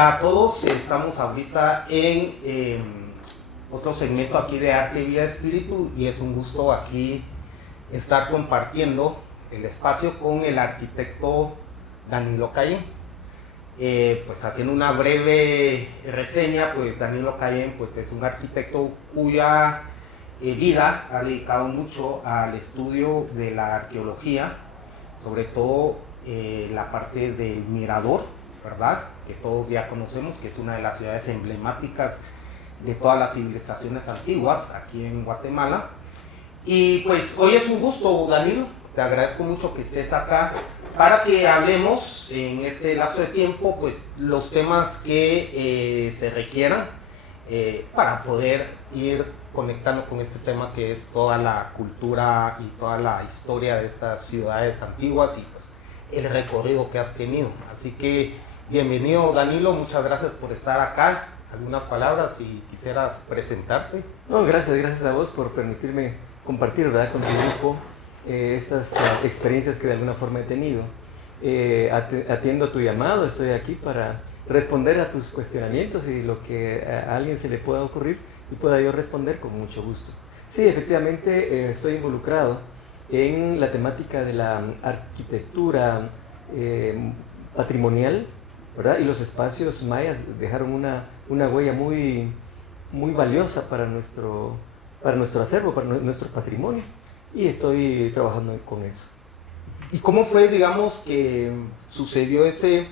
Hola a todos, estamos ahorita en otro segmento aquí de Arte, Vida, Espíritu, y es un gusto aquí estar compartiendo el espacio con el arquitecto Danilo Cayen. Pues haciendo una breve reseña, pues Danilo Cayen pues es un arquitecto cuya vida ha dedicado mucho al estudio de la arqueología, sobre todo la parte del Mirador, ¿verdad? Que todos ya conocemos, que es una de las ciudades emblemáticas de todas las civilizaciones antiguas aquí en Guatemala. Y pues hoy es un gusto, Danilo, te agradezco mucho que estés acá para que hablemos en este lapso de tiempo pues los temas que se requieran para poder ir conectando con este tema que es toda la cultura y toda la historia de estas ciudades antiguas y pues el recorrido que has tenido. Así que bienvenido, Danilo, muchas gracias por estar acá. Algunas palabras si quisieras presentarte. No, gracias a vos por permitirme compartir, ¿verdad?, con tu grupo estas experiencias que de alguna forma he tenido. Atiendo a tu llamado, estoy aquí para responder a tus cuestionamientos y lo que a alguien se le pueda ocurrir y pueda yo responder con mucho gusto. Sí, efectivamente estoy involucrado en la temática de la arquitectura patrimonial, ¿verdad? Y los espacios mayas dejaron una huella muy valiosa para nuestro acervo, para nuestro patrimonio, y estoy trabajando con eso. ¿Y cómo fue, digamos, que sucedió ese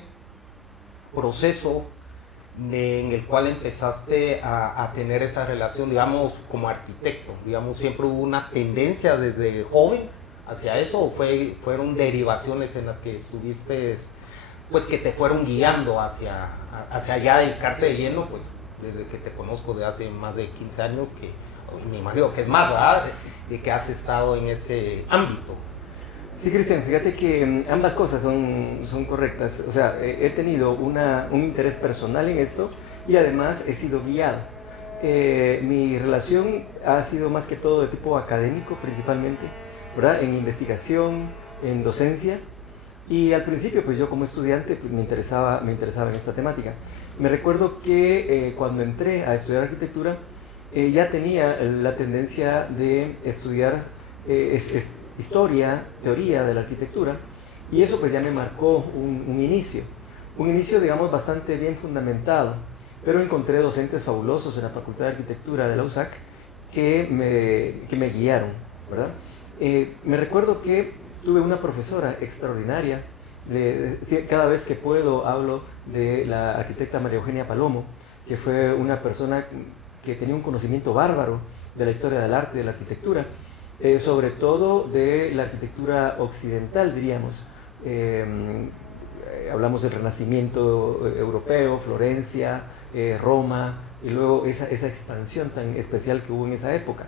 proceso en el cual empezaste a tener esa relación, digamos, como arquitecto? Digamos, ¿siempre hubo una tendencia desde joven hacia eso o fueron derivaciones en las que estuviste, pues que te fueron guiando hacia allá, dedicarte de lleno, pues desde que te conozco de hace más de 15 años, que me imagino que es más, ¿verdad?, de que has estado en ese ámbito? Sí, Cristian, fíjate que ambas cosas son correctas. O sea, he tenido un interés personal en esto y además he sido guiado. Mi relación ha sido más que todo de tipo académico principalmente, ¿verdad?, en investigación, en docencia. Y al principio, pues yo como estudiante pues me interesaba en esta temática. Me recuerdo que cuando entré a estudiar arquitectura, ya tenía la tendencia de estudiar historia, teoría de la arquitectura, y eso pues ya me marcó un inicio, digamos bastante bien fundamentado, pero encontré docentes fabulosos en la Facultad de Arquitectura de la USAC que me guiaron, ¿verdad? Me recuerdo que tuve una profesora extraordinaria, cada vez que puedo hablo de la arquitecta María Eugenia Palomo, que fue una persona que tenía un conocimiento bárbaro de la historia del arte y de la arquitectura, sobre todo de la arquitectura occidental, diríamos. Hablamos del Renacimiento europeo, Florencia, Roma, y luego esa expansión tan especial que hubo en esa época.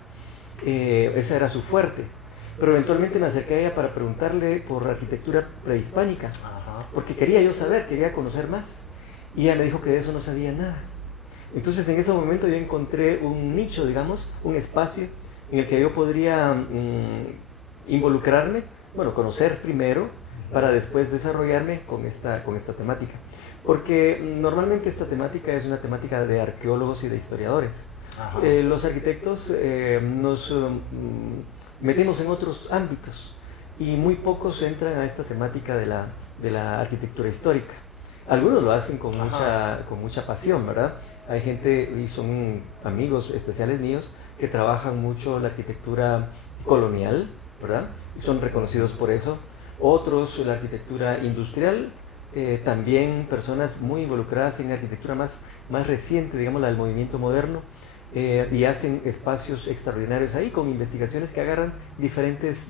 Esa era su fuerte. Pero eventualmente me acerqué a ella para preguntarle por arquitectura prehispánica, porque quería conocer más, y ella me dijo que de eso no sabía nada. Entonces en ese momento yo encontré un nicho, digamos, un espacio en el que yo podría involucrarme, bueno, conocer primero, para después desarrollarme con esta temática. Porque normalmente esta temática es una temática de arqueólogos y de historiadores. Los arquitectos nos metemos en otros ámbitos y muy pocos entran a esta temática de la arquitectura histórica. Algunos lo hacen con mucha pasión, ¿verdad? Hay gente, y son amigos especiales míos, que trabajan mucho la arquitectura colonial, ¿verdad? Y son reconocidos por eso. Otros, la arquitectura industrial, también personas muy involucradas en arquitectura más reciente, digamos, la del movimiento moderno, y hacen espacios extraordinarios ahí con investigaciones que agarran diferentes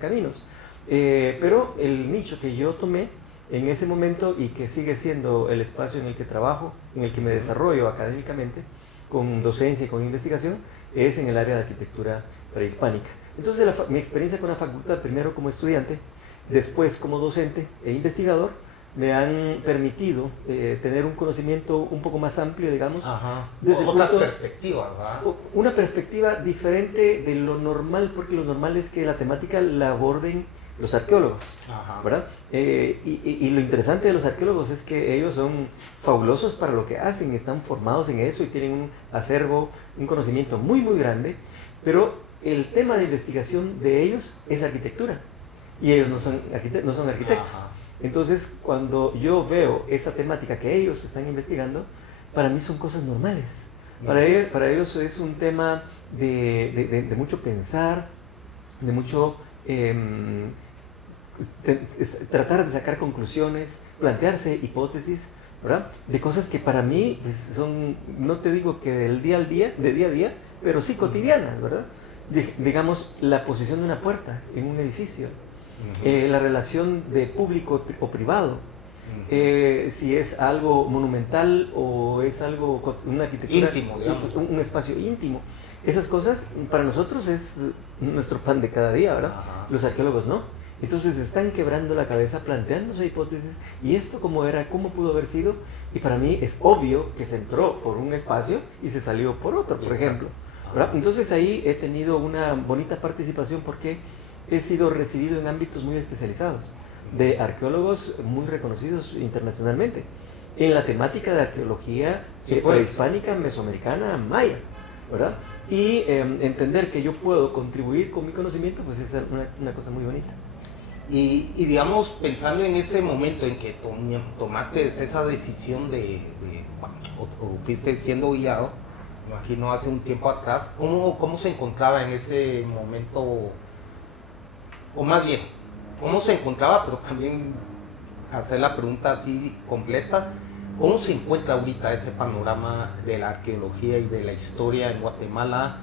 caminos. Pero el nicho que yo tomé en ese momento y que sigue siendo el espacio en el que trabajo, en el que me desarrollo académicamente, con docencia y con investigación, es en el área de arquitectura prehispánica. Entonces mi experiencia con la facultad, primero como estudiante, después como docente e investigador, me han permitido tener un conocimiento un poco más amplio, digamos. Desde otra perspectiva, ¿verdad? Una perspectiva diferente de lo normal, porque lo normal es que la temática la aborden los arqueólogos, Ajá. ¿verdad? Y lo interesante de los arqueólogos es que ellos son fabulosos para lo que hacen, están formados en eso y tienen un acervo, un conocimiento muy, muy grande, pero el tema de investigación de ellos es arquitectura y ellos no son arquitectos. Ajá. Entonces, cuando yo veo esa temática que ellos están investigando, para mí son cosas normales. Para ellos es un tema de mucho pensar, de mucho tratar de sacar conclusiones, plantearse hipótesis, ¿verdad? De cosas que para mí pues, son, no te digo que del día al día, de día a día, pero sí cotidianas, ¿verdad? Digamos, la posición de una puerta en un edificio, la relación de público o privado, si es algo monumental o es algo, una arquitectura íntimo, digamos. Un espacio íntimo. Esas cosas para nosotros es nuestro pan de cada día, ¿verdad? Ajá. Los arqueólogos no. Entonces están quebrando la cabeza, planteándose hipótesis, y esto cómo era, cómo pudo haber sido, y para mí es obvio que se entró por un espacio y se salió por otro, por ejemplo, ¿verdad? Entonces ahí he tenido una bonita participación porque he sido recibido en ámbitos muy especializados, de arqueólogos muy reconocidos internacionalmente, en la temática de arqueología prehispánica, mesoamericana, maya, ¿verdad? Y entender que yo puedo contribuir con mi conocimiento, pues es una cosa muy bonita. Y digamos, pensando en ese momento en que tomaste esa decisión o fuiste siendo guiado, me imagino hace un tiempo atrás, ¿cómo se encontraba en ese momento? O más bien, ¿cómo se encontraba? Pero también hacer la pregunta así completa, ¿cómo se encuentra ahorita ese panorama de la arqueología y de la historia en Guatemala?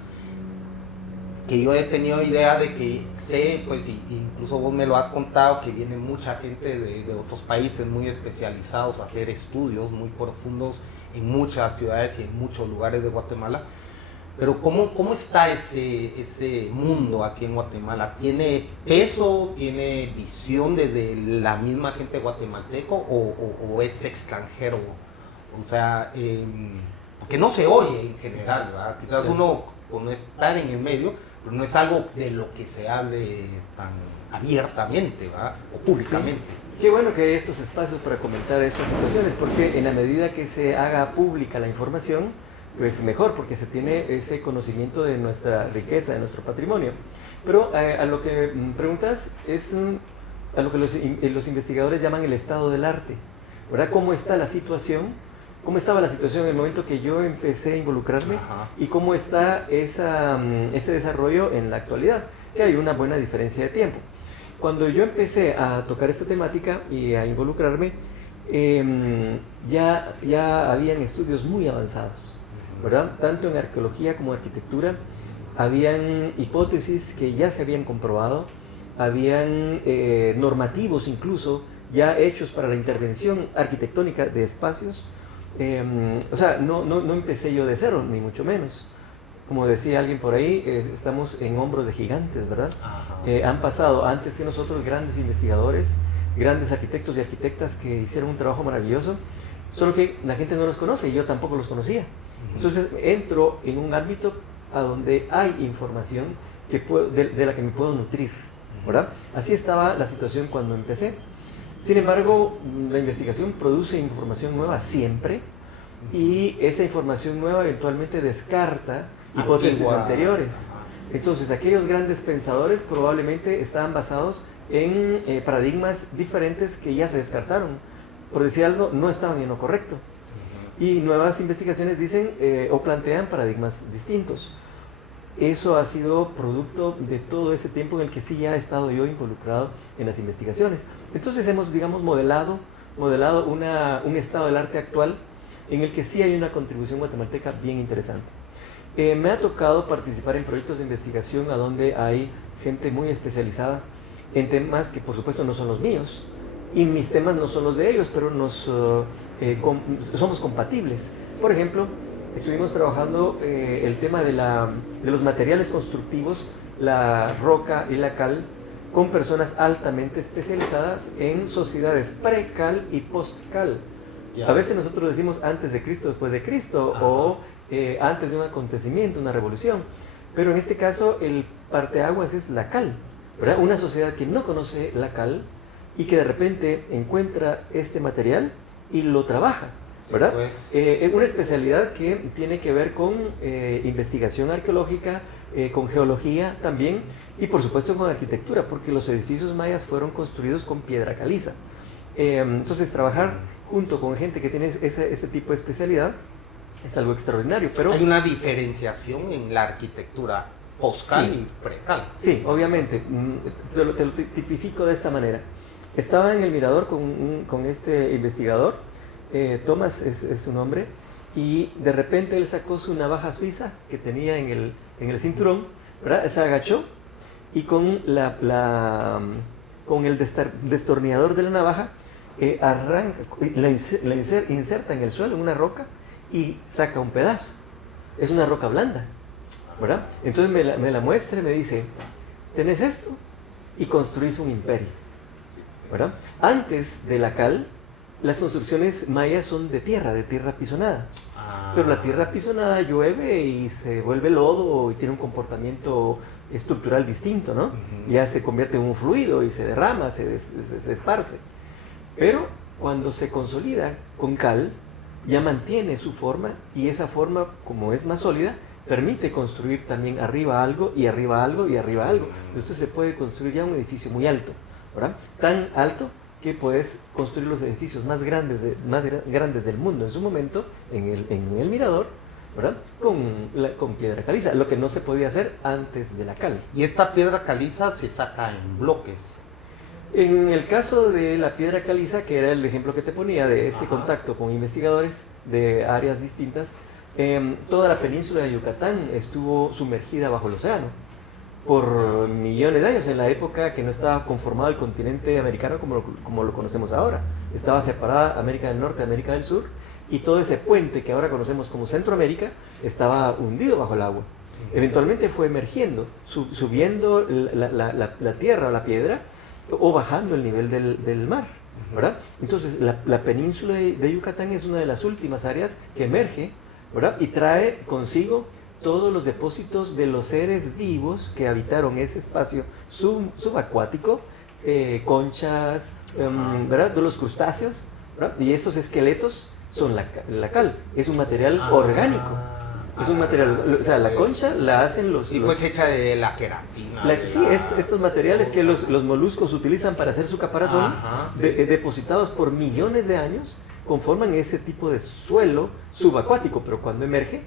Que yo he tenido idea de que sé, pues incluso vos me lo has contado, que viene mucha gente de otros países muy especializados a hacer estudios muy profundos en muchas ciudades y en muchos lugares de Guatemala. Pero ¿cómo está ese mundo aquí en Guatemala? ¿Tiene peso, tiene visión desde la misma gente guatemalteco o es extranjero? O sea, porque no se oye en general, ¿verdad? Quizás uno, por no estar en el medio, pero no es algo de lo que se hable tan abiertamente, ¿verdad? O públicamente. Sí. Qué bueno que hay estos espacios para comentar estas situaciones, porque en la medida que se haga pública la información, pues mejor, porque se tiene ese conocimiento de nuestra riqueza, de nuestro patrimonio. Pero a lo que preguntas es a lo que los investigadores llaman el estado del arte, ¿verdad? ¿Cómo está la situación? ¿Cómo estaba la situación en el momento que yo empecé a involucrarme? Ajá. Y cómo está ese desarrollo en la actualidad, que hay una buena diferencia de tiempo. Cuando yo empecé a tocar esta temática y a involucrarme, ya habían estudios muy avanzados, ¿verdad? Tanto en arqueología como en arquitectura, habían hipótesis que ya se habían comprobado, habían normativos incluso ya hechos para la intervención arquitectónica de espacios. O sea, no empecé yo de cero, ni mucho menos. Como decía alguien por ahí, estamos en hombros de gigantes, ¿verdad? Han pasado antes que nosotros grandes investigadores, grandes arquitectos y arquitectas que hicieron un trabajo maravilloso, solo que la gente no los conoce y yo tampoco los conocía. Entonces entro en un ámbito a donde hay información de la que me puedo nutrir, ¿verdad? Así estaba la situación cuando empecé. Sin embargo, la investigación produce información nueva siempre y esa información nueva eventualmente descarta hipótesis anteriores. Entonces, aquellos grandes pensadores probablemente estaban basados en paradigmas diferentes que ya se descartaron. Por decir algo, no estaban en lo correcto. Y nuevas investigaciones dicen o plantean paradigmas distintos. Eso ha sido producto de todo ese tiempo en el que sí ya he estado yo involucrado en las investigaciones. Entonces hemos, digamos, modelado un estado del arte actual en el que sí hay una contribución guatemalteca bien interesante. Me ha tocado participar en proyectos de investigación a donde hay gente muy especializada en temas que por supuesto no son los míos y mis temas no son los de ellos, pero somos compatibles. Por ejemplo, estuvimos trabajando el tema de los materiales constructivos, la roca y la cal, con personas altamente especializadas en sociedades pre-cal y post-cal. A veces nosotros decimos antes de Cristo, después de Cristo, o antes de un acontecimiento, una revolución. Pero en este caso el parteaguas es la cal. ¿verdad? Una sociedad que no conoce la cal y que de repente encuentra este material y lo trabaja, ¿verdad? Sí, pues. Una especialidad que tiene que ver con investigación arqueológica, con geología también, y por supuesto con arquitectura, porque los edificios mayas fueron construidos con piedra caliza. Entonces trabajar junto con gente que tiene ese tipo de especialidad es algo extraordinario. Pero hay una diferenciación en la arquitectura postcal y precal. Sí, obviamente. Te lo tipifico de esta manera. Estaba en el mirador con este investigador, Thomas es su nombre, y de repente él sacó su navaja suiza que tenía en el cinturón, ¿verdad? Se agachó y con el destornillador de la navaja arranca, la inserta en el suelo, en una roca, y saca un pedazo. Es una roca blanda, ¿verdad? Entonces me la muestra y me dice, tenés esto y construís un imperio, ¿verdad? Antes de la cal, las construcciones mayas son de tierra pisonada. Pero la tierra pisonada llueve y se vuelve lodo y tiene un comportamiento estructural distinto, ¿no? Ya se convierte en un fluido y se derrama, se esparce. Pero cuando se consolida con cal, ya mantiene su forma, y esa forma, como es más sólida, permite construir también arriba algo y arriba algo y arriba algo. Entonces se puede construir ya un edificio muy alto, ¿verdad? Tan alto que puedes construir los edificios más grandes del mundo en su momento, en el mirador, ¿verdad? Con piedra caliza, lo que no se podía hacer antes de la cal. Y esta piedra caliza se saca en bloques. En el caso de la piedra caliza, que era el ejemplo que te ponía de este contacto con investigadores de áreas distintas, toda la península de Yucatán estuvo sumergida bajo el océano por millones de años, en la época que no estaba conformado el continente americano como lo conocemos ahora. Estaba separada América del Norte de América del Sur, y todo ese puente que ahora conocemos como Centroamérica estaba hundido bajo el agua. Eventualmente fue emergiendo, subiendo la tierra, la piedra, o bajando el nivel del mar, ¿verdad? Entonces la península de Yucatán es una de las últimas áreas que emerge, ¿verdad? Y trae consigo todos los depósitos de los seres vivos que habitaron ese espacio subacuático, conchas, ¿verdad? De los crustáceos, ¿verdad? Y esos esqueletos son la cal, es un material orgánico. Es un material, o sea, la concha la hacen los... Sí, pues hecha de la queratina. Estos materiales que los moluscos utilizan para hacer su caparazón, depositados por millones de años, conforman ese tipo de suelo subacuático, pero cuando emerge,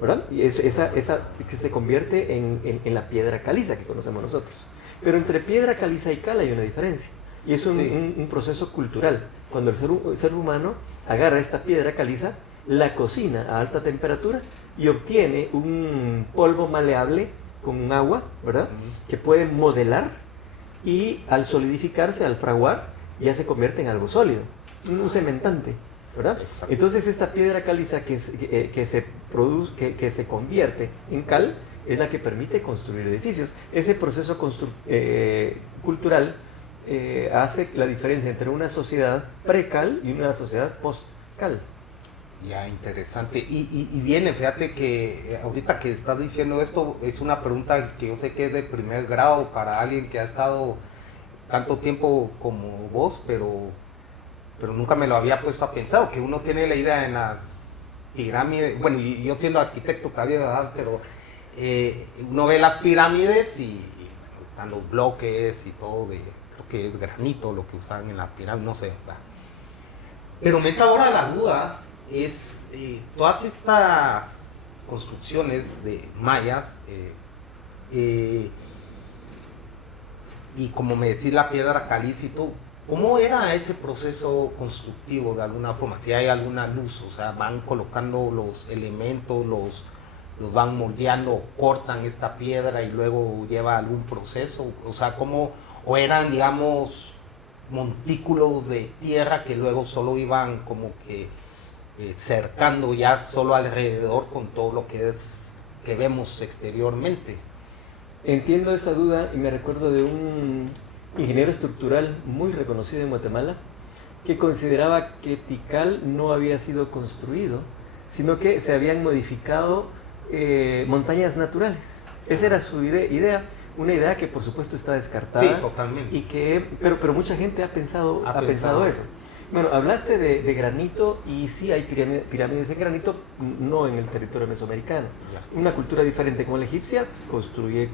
¿verdad? Y esa que se convierte en la piedra caliza que conocemos nosotros. Pero entre piedra caliza y cal hay una diferencia, y es un proceso cultural. Cuando el ser humano agarra esta piedra caliza, la cocina a alta temperatura y obtiene un polvo maleable con agua, ¿verdad? Que puede modelar, y al solidificarse, al fraguar, ya se convierte en algo sólido, un cementante, ¿verdad? Exacto. Entonces esta piedra caliza que se convierte en cal es la que permite construir edificios. Ese proceso cultural hace la diferencia entre una sociedad pre-cal y una sociedad post-cal. Ya, interesante. Y viene, fíjate que ahorita que estás diciendo esto, es una pregunta que yo sé que es de primer grado para alguien que ha estado tanto tiempo como vos, pero nunca me lo había puesto a pensar, que uno tiene la idea en las pirámides, bueno, y yo siendo arquitecto también, ¿verdad? Pero uno ve las pirámides y bueno, están los bloques y todo, creo que es granito lo que usaban en la pirámide, no sé, ¿verdad? Pero me entra ahora la duda, es todas estas construcciones de mayas y como me decís la piedra caliza y todo, ¿cómo era ese proceso constructivo de alguna forma? Si hay alguna luz, o sea, van colocando los elementos, los van moldeando, cortan esta piedra y luego lleva algún proceso, o sea, ¿cómo? O eran, digamos, montículos de tierra que luego solo iban como que cercando ya solo alrededor con todo lo que vemos exteriormente. Entiendo esa duda y me recuerdo de un ingeniero estructural muy reconocido en Guatemala que consideraba que Tikal no había sido construido, sino que se habían modificado montañas naturales. Esa era su idea, una idea que por supuesto está descartada. Sí, totalmente. Y que, pero mucha gente ha pensado eso. Bueno, hablaste de granito y sí hay pirámides en granito, no en el territorio mesoamericano. Una cultura diferente como la egipcia construye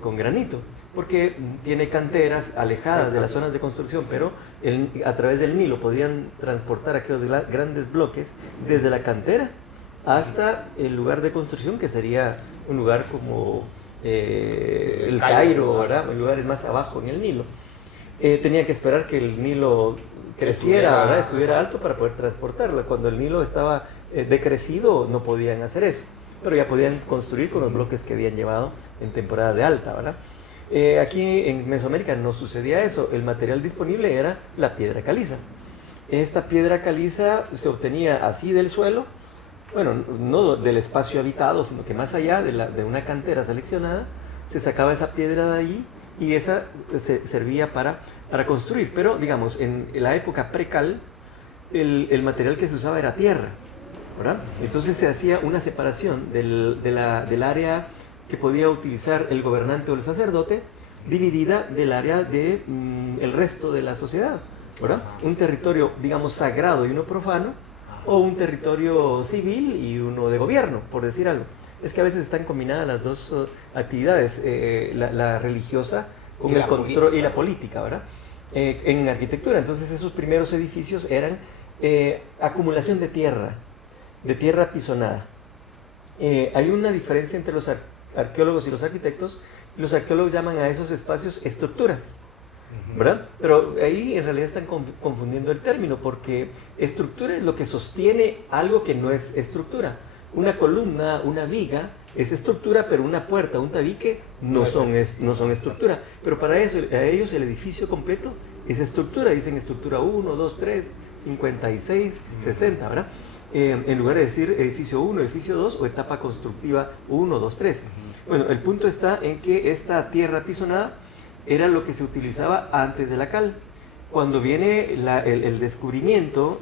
con granito, porque tiene canteras alejadas de las zonas de construcción, pero a través del Nilo podían transportar aquellos grandes bloques desde la cantera hasta el lugar de construcción, que sería un lugar como el Cairo, ¿verdad? En lugares más abajo en el Nilo. Tenían que esperar que el Nilo creciera, ¿verdad? Estuviera alto para poder transportarla. Cuando el Nilo estaba decrecido no podían hacer eso, pero ya podían construir con los bloques que habían llevado en temporada de alta, ¿verdad? Aquí en Mesoamérica no sucedía eso. El material disponible era la piedra caliza. Esta piedra caliza se obtenía así del suelo, bueno, no del espacio habitado, sino que más allá de una cantera seleccionada, se sacaba esa piedra de ahí y esa servía para construir. Pero, digamos, en la época precal, el material que se usaba era tierra, ¿verdad? Entonces se hacía una separación del área que podía utilizar el gobernante o el sacerdote, dividida del área del el resto de la sociedad, ¿verdad? Un territorio, digamos, sagrado y uno profano, o un territorio civil y uno de gobierno, por decir algo. Es que a veces están combinadas las dos actividades, la religiosa con el control y la política, ¿verdad? En arquitectura. Entonces esos primeros edificios eran acumulación de tierra pisonada. Hay una diferencia entre los arqueólogos y los arquitectos. Los arqueólogos llaman a esos espacios estructuras, ¿verdad? Pero ahí en realidad están confundiendo el término, porque estructura es lo que sostiene algo que no es estructura. Una columna, una viga es estructura, pero una puerta, un tabique no son estructura. Pero para eso, a ellos el edificio completo es estructura. Dicen estructura 1, 2, 3, 56, 60, ¿verdad? En lugar de decir edificio 1, edificio 2 o etapa constructiva 1, 2, 3. Bueno, el punto está en que esta tierra pisonada era lo que se utilizaba antes de la cal. Cuando viene el descubrimiento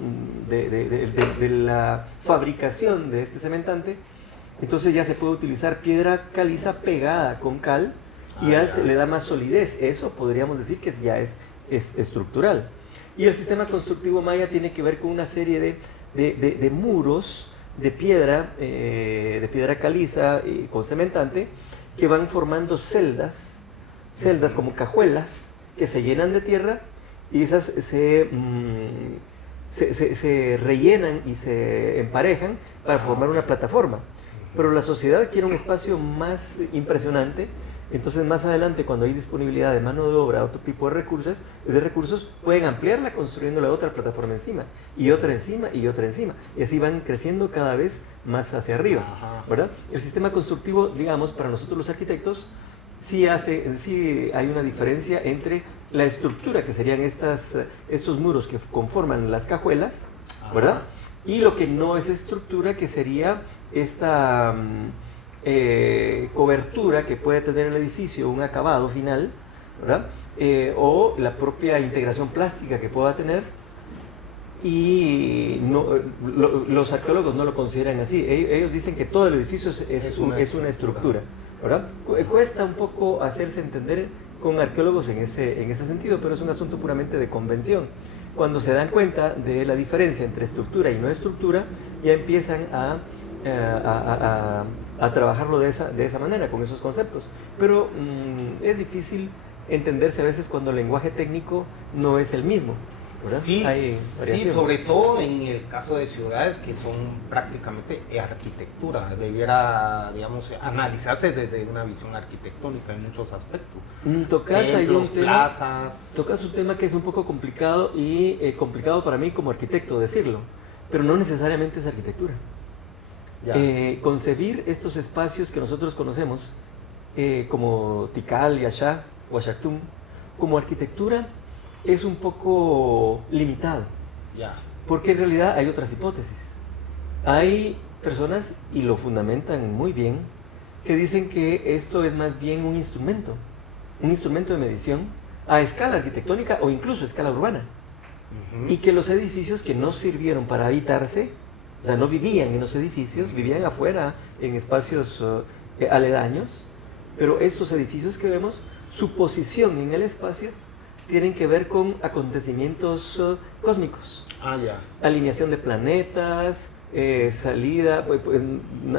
de la fabricación de este cementante, entonces ya se puede utilizar piedra caliza pegada con cal y ya se le da más solidez. Eso podríamos decir que ya es estructural. Y el sistema constructivo maya tiene que ver con una serie de muros de piedra caliza con cementante, que van formando celdas como cajuelas que se llenan de tierra, y esas se rellenan y se emparejan para formar una plataforma. Pero la sociedad quiere un espacio más impresionante. Entonces más adelante, cuando hay disponibilidad de mano de obra, otro tipo de recursos, pueden ampliarla construyendo la otra plataforma encima, y otra encima, y otra encima, y así van creciendo cada vez más hacia arriba, ¿verdad? El sistema constructivo, digamos, para nosotros los arquitectos, sí hay una diferencia entre la estructura, que serían estos muros que conforman las cajuelas, ¿verdad? Y lo que no es estructura, que sería esta cobertura que puede tener el edificio, un acabado final, ¿verdad? O la propia integración plástica que pueda tener. Y los arqueólogos no lo consideran así. Ellos dicen que todo el edificio es una estructura, ¿verdad? Cuesta un poco hacerse entender con arqueólogos en ese sentido, pero es un asunto puramente de convención. Cuando se dan cuenta de la diferencia entre estructura y no estructura, ya empiezan a trabajarlo de esa manera, con esos conceptos. Pero es difícil entenderse a veces cuando el lenguaje técnico no es el mismo, ¿verdad? Sí, sobre todo en el caso de ciudades que son prácticamente arquitectura. Debiera, digamos, analizarse desde una visión arquitectónica en muchos aspectos. Templos, plazas. Tocas un tema que es un poco complicado, y complicado para mí como arquitecto decirlo, pero no necesariamente es arquitectura. Concebir estos espacios que nosotros conocemos como Tikal, Yaxá, Huachactum, como arquitectura, es un poco limitado, porque en realidad hay otras hipótesis. Hay personas, y lo fundamentan muy bien, que dicen que esto es más bien un instrumento de medición a escala arquitectónica o incluso a escala urbana, y que los edificios que no sirvieron para habitarse, o sea, no vivían en los edificios, vivían afuera en espacios aledaños, pero estos edificios que vemos, su posición en el espacio, tienen que ver con acontecimientos cósmicos. Ya. Alineación de planetas, salida,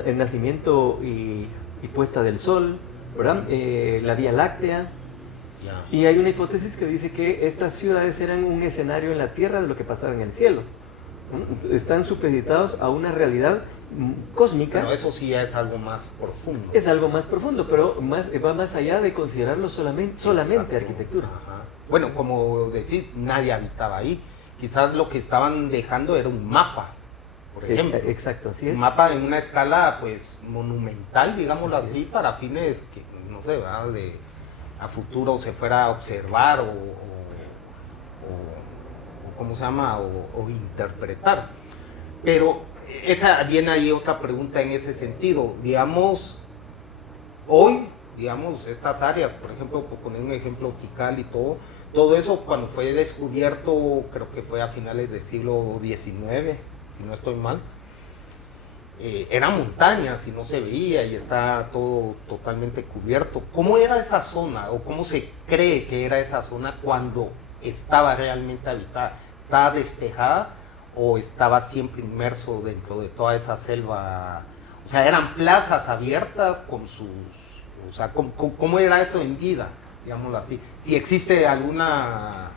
el nacimiento y puesta del Sol, ¿verdad? La Vía Láctea. Ya. Y hay una hipótesis que dice que estas ciudades eran un escenario en la Tierra de lo que pasaba en el cielo. Están supeditados a una realidad cósmica. Pero eso sí es algo más profundo. Es algo más profundo, pero va más allá de considerarlo solamente arquitectura. Ajá. Bueno, como decís, nadie habitaba ahí. Quizás lo que estaban dejando era un mapa, por ejemplo. Exacto, así es. Un mapa en una escala, pues, monumental, digámoslo así, para fines que, no sé, ¿verdad? A futuro se fuera a observar o ¿cómo se llama? O interpretar. Pero viene ahí otra pregunta en ese sentido. Digamos, hoy, estas áreas, por ejemplo, por poner un ejemplo, Tikal y todo eso cuando fue descubierto, creo que fue a finales del siglo XIX, si no estoy mal, eran montañas y no se veía y está todo totalmente cubierto. ¿Cómo era esa zona o cómo se cree que era esa zona cuando estaba realmente habitada? ¿Estaba despejada o estaba siempre inmerso dentro de toda esa selva? O sea, eran plazas abiertas con sus... O sea, ¿cómo era eso en vida? Digámoslo así. Si existe alguna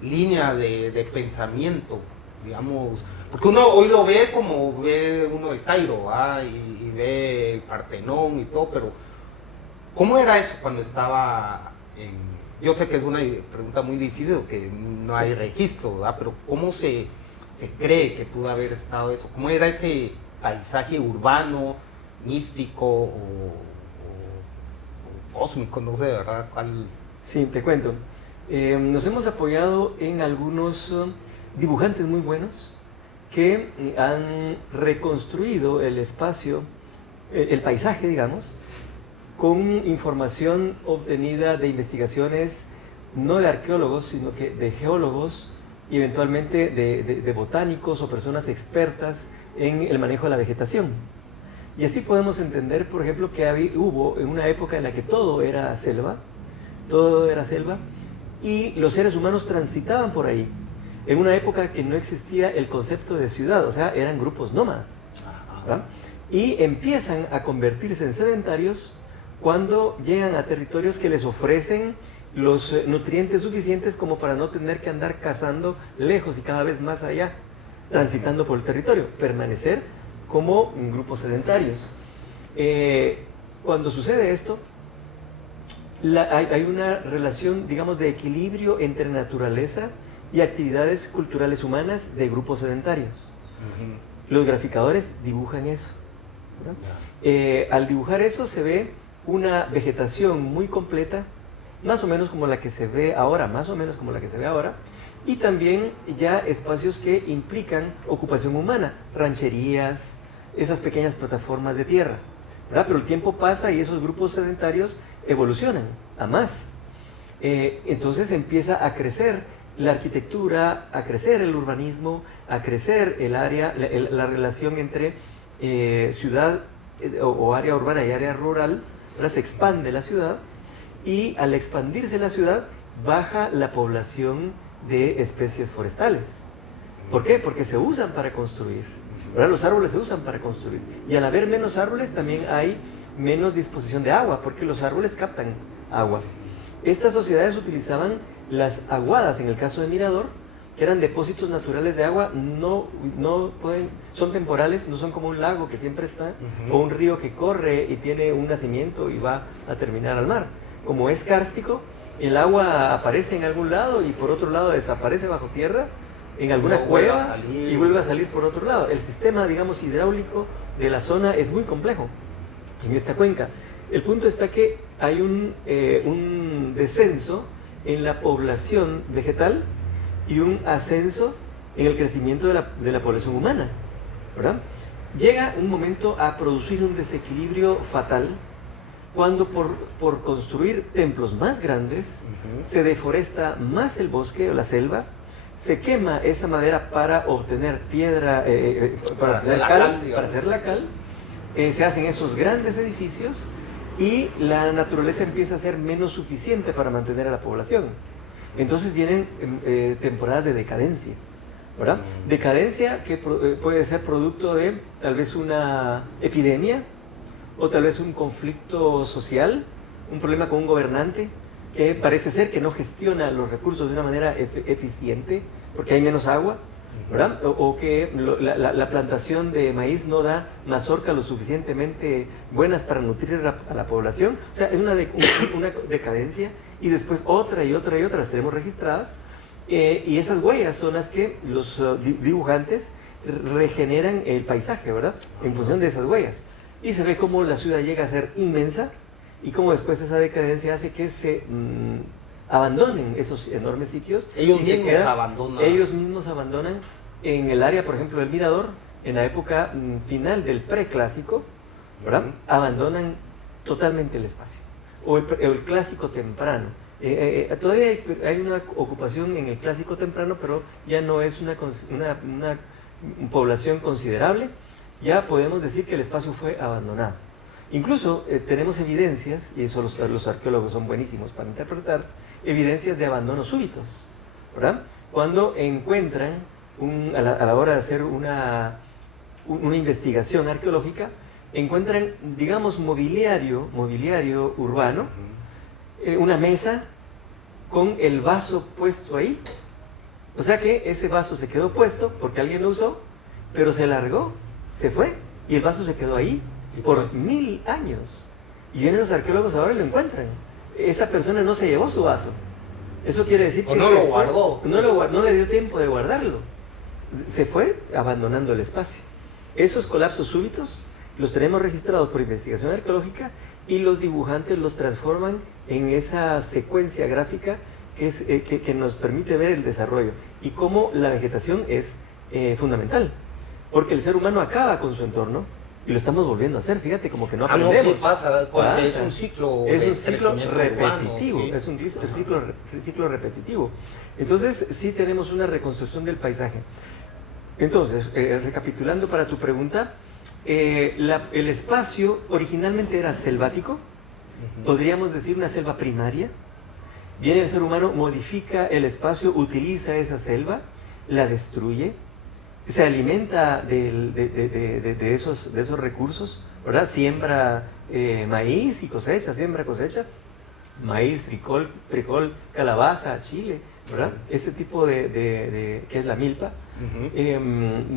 línea de pensamiento, digamos... Porque uno hoy lo ve como ve uno el Cairo, y ve el Partenón y todo, pero ¿cómo era eso cuando estaba en...? Yo sé que es una pregunta muy difícil, que no hay registro, ¿verdad? Pero ¿cómo se cree que pudo haber estado eso? ¿Cómo era ese paisaje urbano, místico o cósmico? No sé, ¿verdad? ¿Cuál? Sí, te cuento. Nos hemos apoyado en algunos dibujantes muy buenos que han reconstruido el espacio, el paisaje, digamos, con información obtenida de investigaciones no de arqueólogos, sino que de geólogos y eventualmente de botánicos o personas expertas en el manejo de la vegetación. Y así podemos entender, por ejemplo, que hubo en una época en la que todo era selva, y los seres humanos transitaban por ahí, en una época que no existía el concepto de ciudad, o sea, eran grupos nómadas, ¿verdad? Y empiezan a convertirse en sedentarios cuando llegan a territorios que les ofrecen los nutrientes suficientes como para no tener que andar cazando lejos y cada vez más allá, transitando por el territorio, permanecer como grupos sedentarios. Cuando sucede esto, hay una relación, digamos, de equilibrio entre naturaleza y actividades culturales humanas de grupos sedentarios. Los graficadores dibujan eso, ¿verdad? Al dibujar eso se ve una vegetación muy completa, más o menos como la que se ve ahora, y también ya espacios que implican ocupación humana, rancherías, esas pequeñas plataformas de tierra, ¿verdad? Pero el tiempo pasa y esos grupos sedentarios evolucionan a más. Entonces empieza a crecer la arquitectura, a crecer el urbanismo, a crecer el área, la relación entre ciudad o área urbana y área rural, ¿verdad? Se expande la ciudad y al expandirse la ciudad baja la población de especies forestales. ¿Por qué? Porque se usan para construir, ¿verdad? Los árboles se usan para construir y al haber menos árboles también hay menos disposición de agua porque los árboles captan agua. Estas sociedades utilizaban las aguadas, en el caso de Mirador, que eran depósitos naturales de agua, son temporales, no son como un lago que siempre está, o un río que corre y tiene un nacimiento y va a terminar al mar. Como es kárstico, el agua aparece en algún lado y por otro lado desaparece bajo tierra, en alguna cueva, y vuelve a salir por otro lado. El sistema, digamos, hidráulico de la zona es muy complejo en esta cuenca. El punto está que hay un descenso en la población vegetal y un ascenso en el crecimiento de la población humana, ¿verdad? Llega un momento a producir un desequilibrio fatal cuando por construir templos más grandes se deforesta más el bosque o la selva, se quema esa madera para obtener piedra, para hacer la cal, se hacen esos grandes edificios y la naturaleza empieza a ser menos suficiente para mantener a la población. Entonces vienen temporadas de decadencia, ¿verdad? Decadencia que puede ser producto de tal vez una epidemia o tal vez un conflicto social, un problema con un gobernante que parece ser que no gestiona los recursos de una manera eficiente porque hay menos agua, ¿verdad? O que la plantación de maíz no da mazorcas lo suficientemente buenas para nutrir a la población. O sea, es una decadencia, y después otra y otra y otra las tenemos registradas, y esas huellas son las que los dibujantes regeneran el paisaje, ¿verdad? En función de esas huellas. Y se ve cómo la ciudad llega a ser inmensa y cómo después esa decadencia hace que se abandonen esos enormes sitios. Ellos mismos abandonan en el área, por ejemplo, del Mirador, en la época final del preclásico, ¿verdad? Abandonan totalmente el espacio. O el clásico temprano. Todavía hay una ocupación en el clásico temprano, pero ya no es una población considerable. Ya podemos decir que el espacio fue abandonado. Incluso tenemos evidencias, y eso los arqueólogos son buenísimos para interpretar, evidencias de abandonos súbitos, ¿verdad? Cuando encuentran, a la hora de hacer una investigación arqueológica, encuentran, digamos, mobiliario urbano, una mesa con el vaso puesto ahí. O sea que ese vaso se quedó puesto porque alguien lo usó, pero se largó, se fue, y el vaso se quedó ahí por 1000 años. Y vienen los arqueólogos ahora y lo encuentran. Esa persona no se llevó su vaso. Eso quiere decir que no lo guardó. No le dio tiempo de guardarlo. Se fue abandonando el espacio. Esos colapsos súbitos los tenemos registrados por investigación arqueológica, y los dibujantes los transforman en esa secuencia gráfica que nos permite ver el desarrollo y cómo la vegetación es fundamental, porque el ser humano acaba con su entorno y lo estamos volviendo a hacer. Fíjate, como que no aprendemos. Pasa. Es un ciclo repetitivo, urbano, ¿sí? Es un ciclo repetitivo. Entonces sí tenemos una reconstrucción del paisaje. Entonces, recapitulando para tu pregunta, el espacio originalmente era selvático, podríamos decir una selva primaria. Viene el ser humano, modifica el espacio, utiliza esa selva, la destruye, se alimenta de esos recursos, ¿verdad? Siembra maíz y cosecha, maíz, frijol, calabaza, chile, ¿verdad? Ese tipo que es la milpa.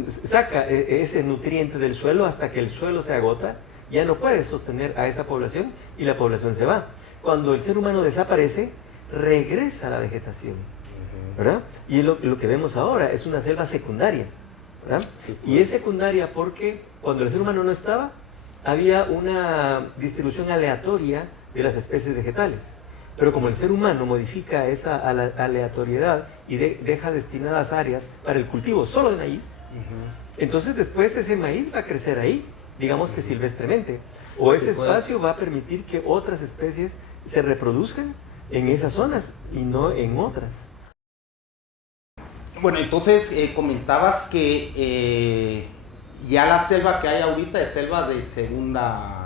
Saca ese nutriente del suelo hasta que el suelo se agota, ya no puede sostener a esa población y la población se va. Cuando el ser humano desaparece, regresa a la vegetación, ¿verdad? Y lo que vemos ahora es una selva secundaria, ¿verdad? Sí, pues. Y es secundaria porque cuando el ser humano no estaba, había una distribución aleatoria de las especies vegetales. Pero como el ser humano modifica esa aleatoriedad y deja destinadas áreas para el cultivo solo de maíz, entonces después ese maíz va a crecer ahí, digamos que silvestremente. O ese espacio va a permitir que otras especies se reproduzcan en esas zonas y no en otras. Bueno, entonces comentabas que ya la selva que hay ahorita es selva de segunda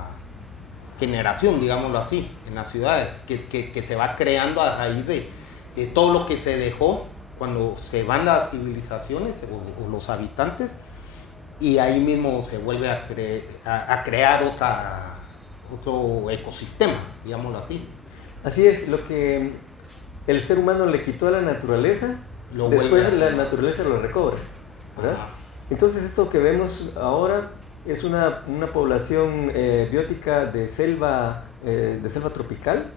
generación, digámoslo así, en las ciudades, que se va creando a raíz de todo lo que se dejó cuando se van las civilizaciones o los habitantes, y ahí mismo se vuelve a crear otro ecosistema, digámoslo así. Así es, lo que el ser humano le quitó a la naturaleza, después la naturaleza lo recobra, ¿verdad? Entonces esto que vemos ahora es una población biótica de selva tropical,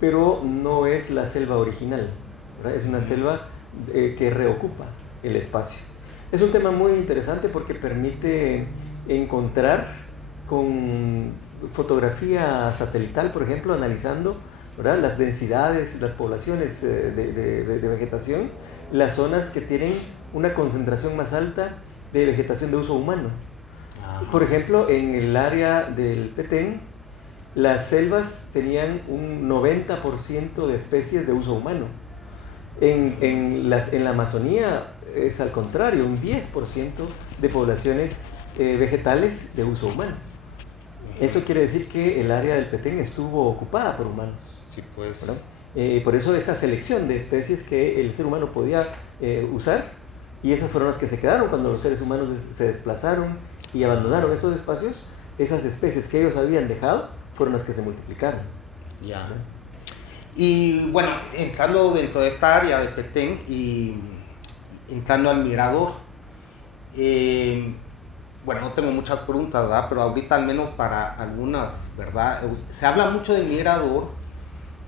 pero no es la selva original, ¿verdad? Es una selva que reocupa el espacio. Es un tema muy interesante porque permite encontrar con fotografía satelital, por ejemplo, analizando, ¿verdad?, las densidades, las poblaciones de vegetación, las zonas que tienen una concentración más alta de vegetación de uso humano. Por ejemplo, en el área del Petén, las selvas tenían un 90% de especies de uso humano. En la Amazonía es al contrario, un 10% de poblaciones vegetales de uso humano. Eso quiere decir que el área del Petén estuvo ocupada por humanos. Sí, pues. Por eso esa selección de especies que el ser humano podía usar, y esas fueron las que se quedaron cuando los seres humanos se desplazaron y abandonaron esos espacios. Esas especies que ellos habían dejado fueron las que se multiplicaron. Ya. Y bueno, entrando dentro de esta área de Petén y entrando al mirador, bueno, no tengo muchas preguntas, ¿verdad? Pero ahorita al menos para algunas, ¿verdad? Se habla mucho del mirador,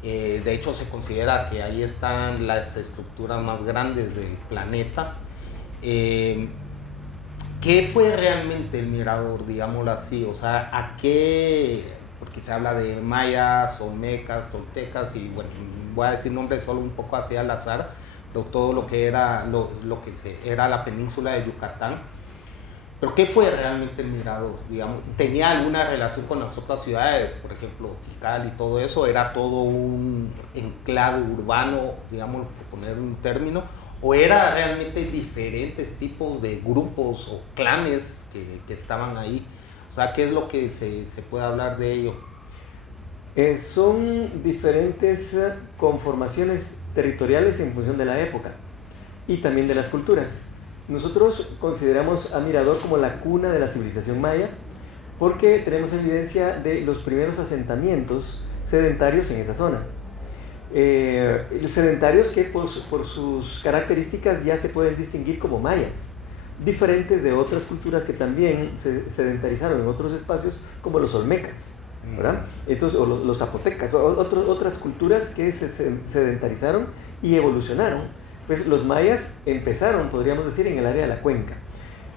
de hecho se considera que ahí están las estructuras más grandes del planeta. ¿Qué fue realmente el mirador, digámoslo así? O sea, ¿a qué? Porque se habla de mayas, olmecas, toltecas y bueno, voy a decir nombres solo un poco así al azar, pero todo lo que era, era la península de Yucatán. Pero ¿qué fue realmente el mirador? Digamos, ¿tenía alguna relación con las otras ciudades? Por ejemplo, Tikal y todo eso, ¿era todo un enclave urbano, digamos, por poner un término? ¿O era realmente diferentes tipos de grupos o clanes que estaban ahí? O sea, ¿qué es lo que se puede hablar de ello? Son diferentes conformaciones territoriales en función de la época y también de las culturas. Nosotros consideramos a Mirador como la cuna de la civilización maya porque tenemos evidencia de los primeros asentamientos sedentarios en esa zona. Sedentarios que por sus características ya se pueden distinguir como mayas, diferentes de otras culturas que también se sedentarizaron en otros espacios como los olmecas, ¿verdad? Entonces, o los zapotecas, otras culturas que se sedentarizaron y evolucionaron. Pues los mayas empezaron, podríamos decir, en el área de la cuenca.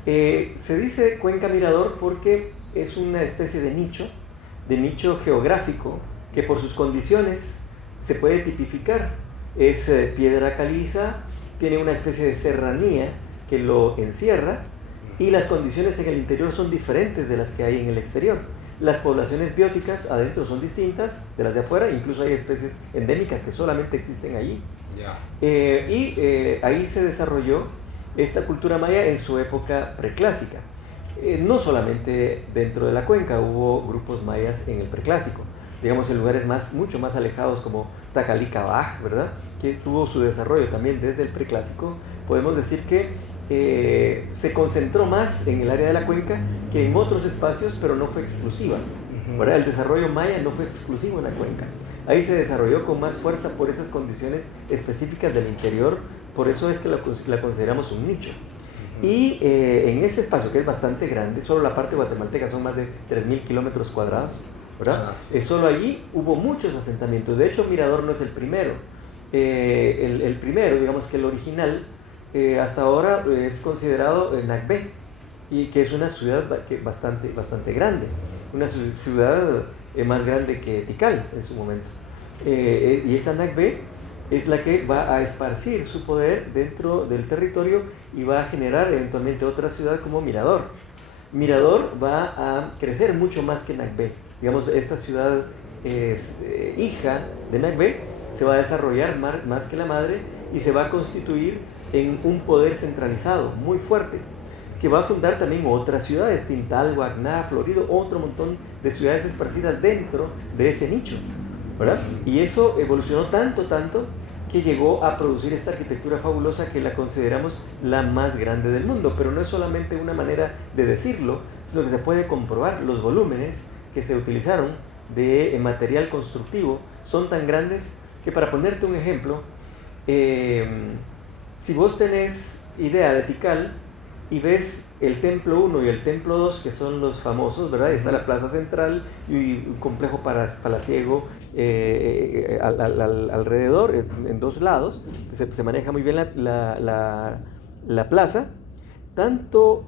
Se dice cuenca mirador porque es una especie de nicho geográfico que por sus condiciones se puede tipificar. Es piedra caliza, tiene una especie de serranía que lo encierra y las condiciones en el interior son diferentes de las que hay en el exterior. Las poblaciones bióticas adentro son distintas de las de afuera, incluso hay especies endémicas que solamente existen allí. Ahí se desarrolló esta cultura maya en su época preclásica. No solamente dentro de la cuenca, hubo grupos mayas en el preclásico, digamos en lugares mucho más alejados como Tacalica-Baj, ¿verdad? Que tuvo su desarrollo también desde el preclásico. Podemos decir que se concentró más en el área de la cuenca que en otros espacios, pero no fue exclusiva. ¿Verdad? El desarrollo maya no fue exclusivo en la cuenca. Ahí se desarrolló con más fuerza por esas condiciones específicas del interior, por eso es que la consideramos un nicho. Y en ese espacio, que es bastante grande, solo la parte guatemalteca son más de 3.000 kilómetros cuadrados, ¿verdad? Solo allí hubo muchos asentamientos. De hecho, Mirador no es el primero. El primero, digamos que el original, hasta ahora es considerado Nacbé, y que es una ciudad bastante grande, una ciudad más grande que Tikal en su momento. Y esa Nacbé es la que va a esparcir su poder dentro del territorio y va a generar eventualmente otra ciudad como Mirador. Mirador va a crecer mucho más que Nacbé. Digamos, esta ciudad hija de Nacbé se va a desarrollar más que la madre y se va a constituir en un poder centralizado muy fuerte, que va a fundar también otras ciudades, Tintal, Guagná, Florido, otro montón de ciudades esparcidas dentro de ese nicho, ¿verdad? Y eso evolucionó tanto, que llegó a producir esta arquitectura fabulosa que la consideramos la más grande del mundo, pero no es solamente una manera de decirlo, sino que se puede comprobar. Los volúmenes que se utilizaron de material constructivo son tan grandes que, para ponerte un ejemplo, si vos tenés idea de Tikal y ves el templo 1 y el templo 2, que son los famosos, ¿verdad? Está la plaza central y un complejo palaciego alrededor, en dos lados. Se maneja muy bien la plaza. Tanto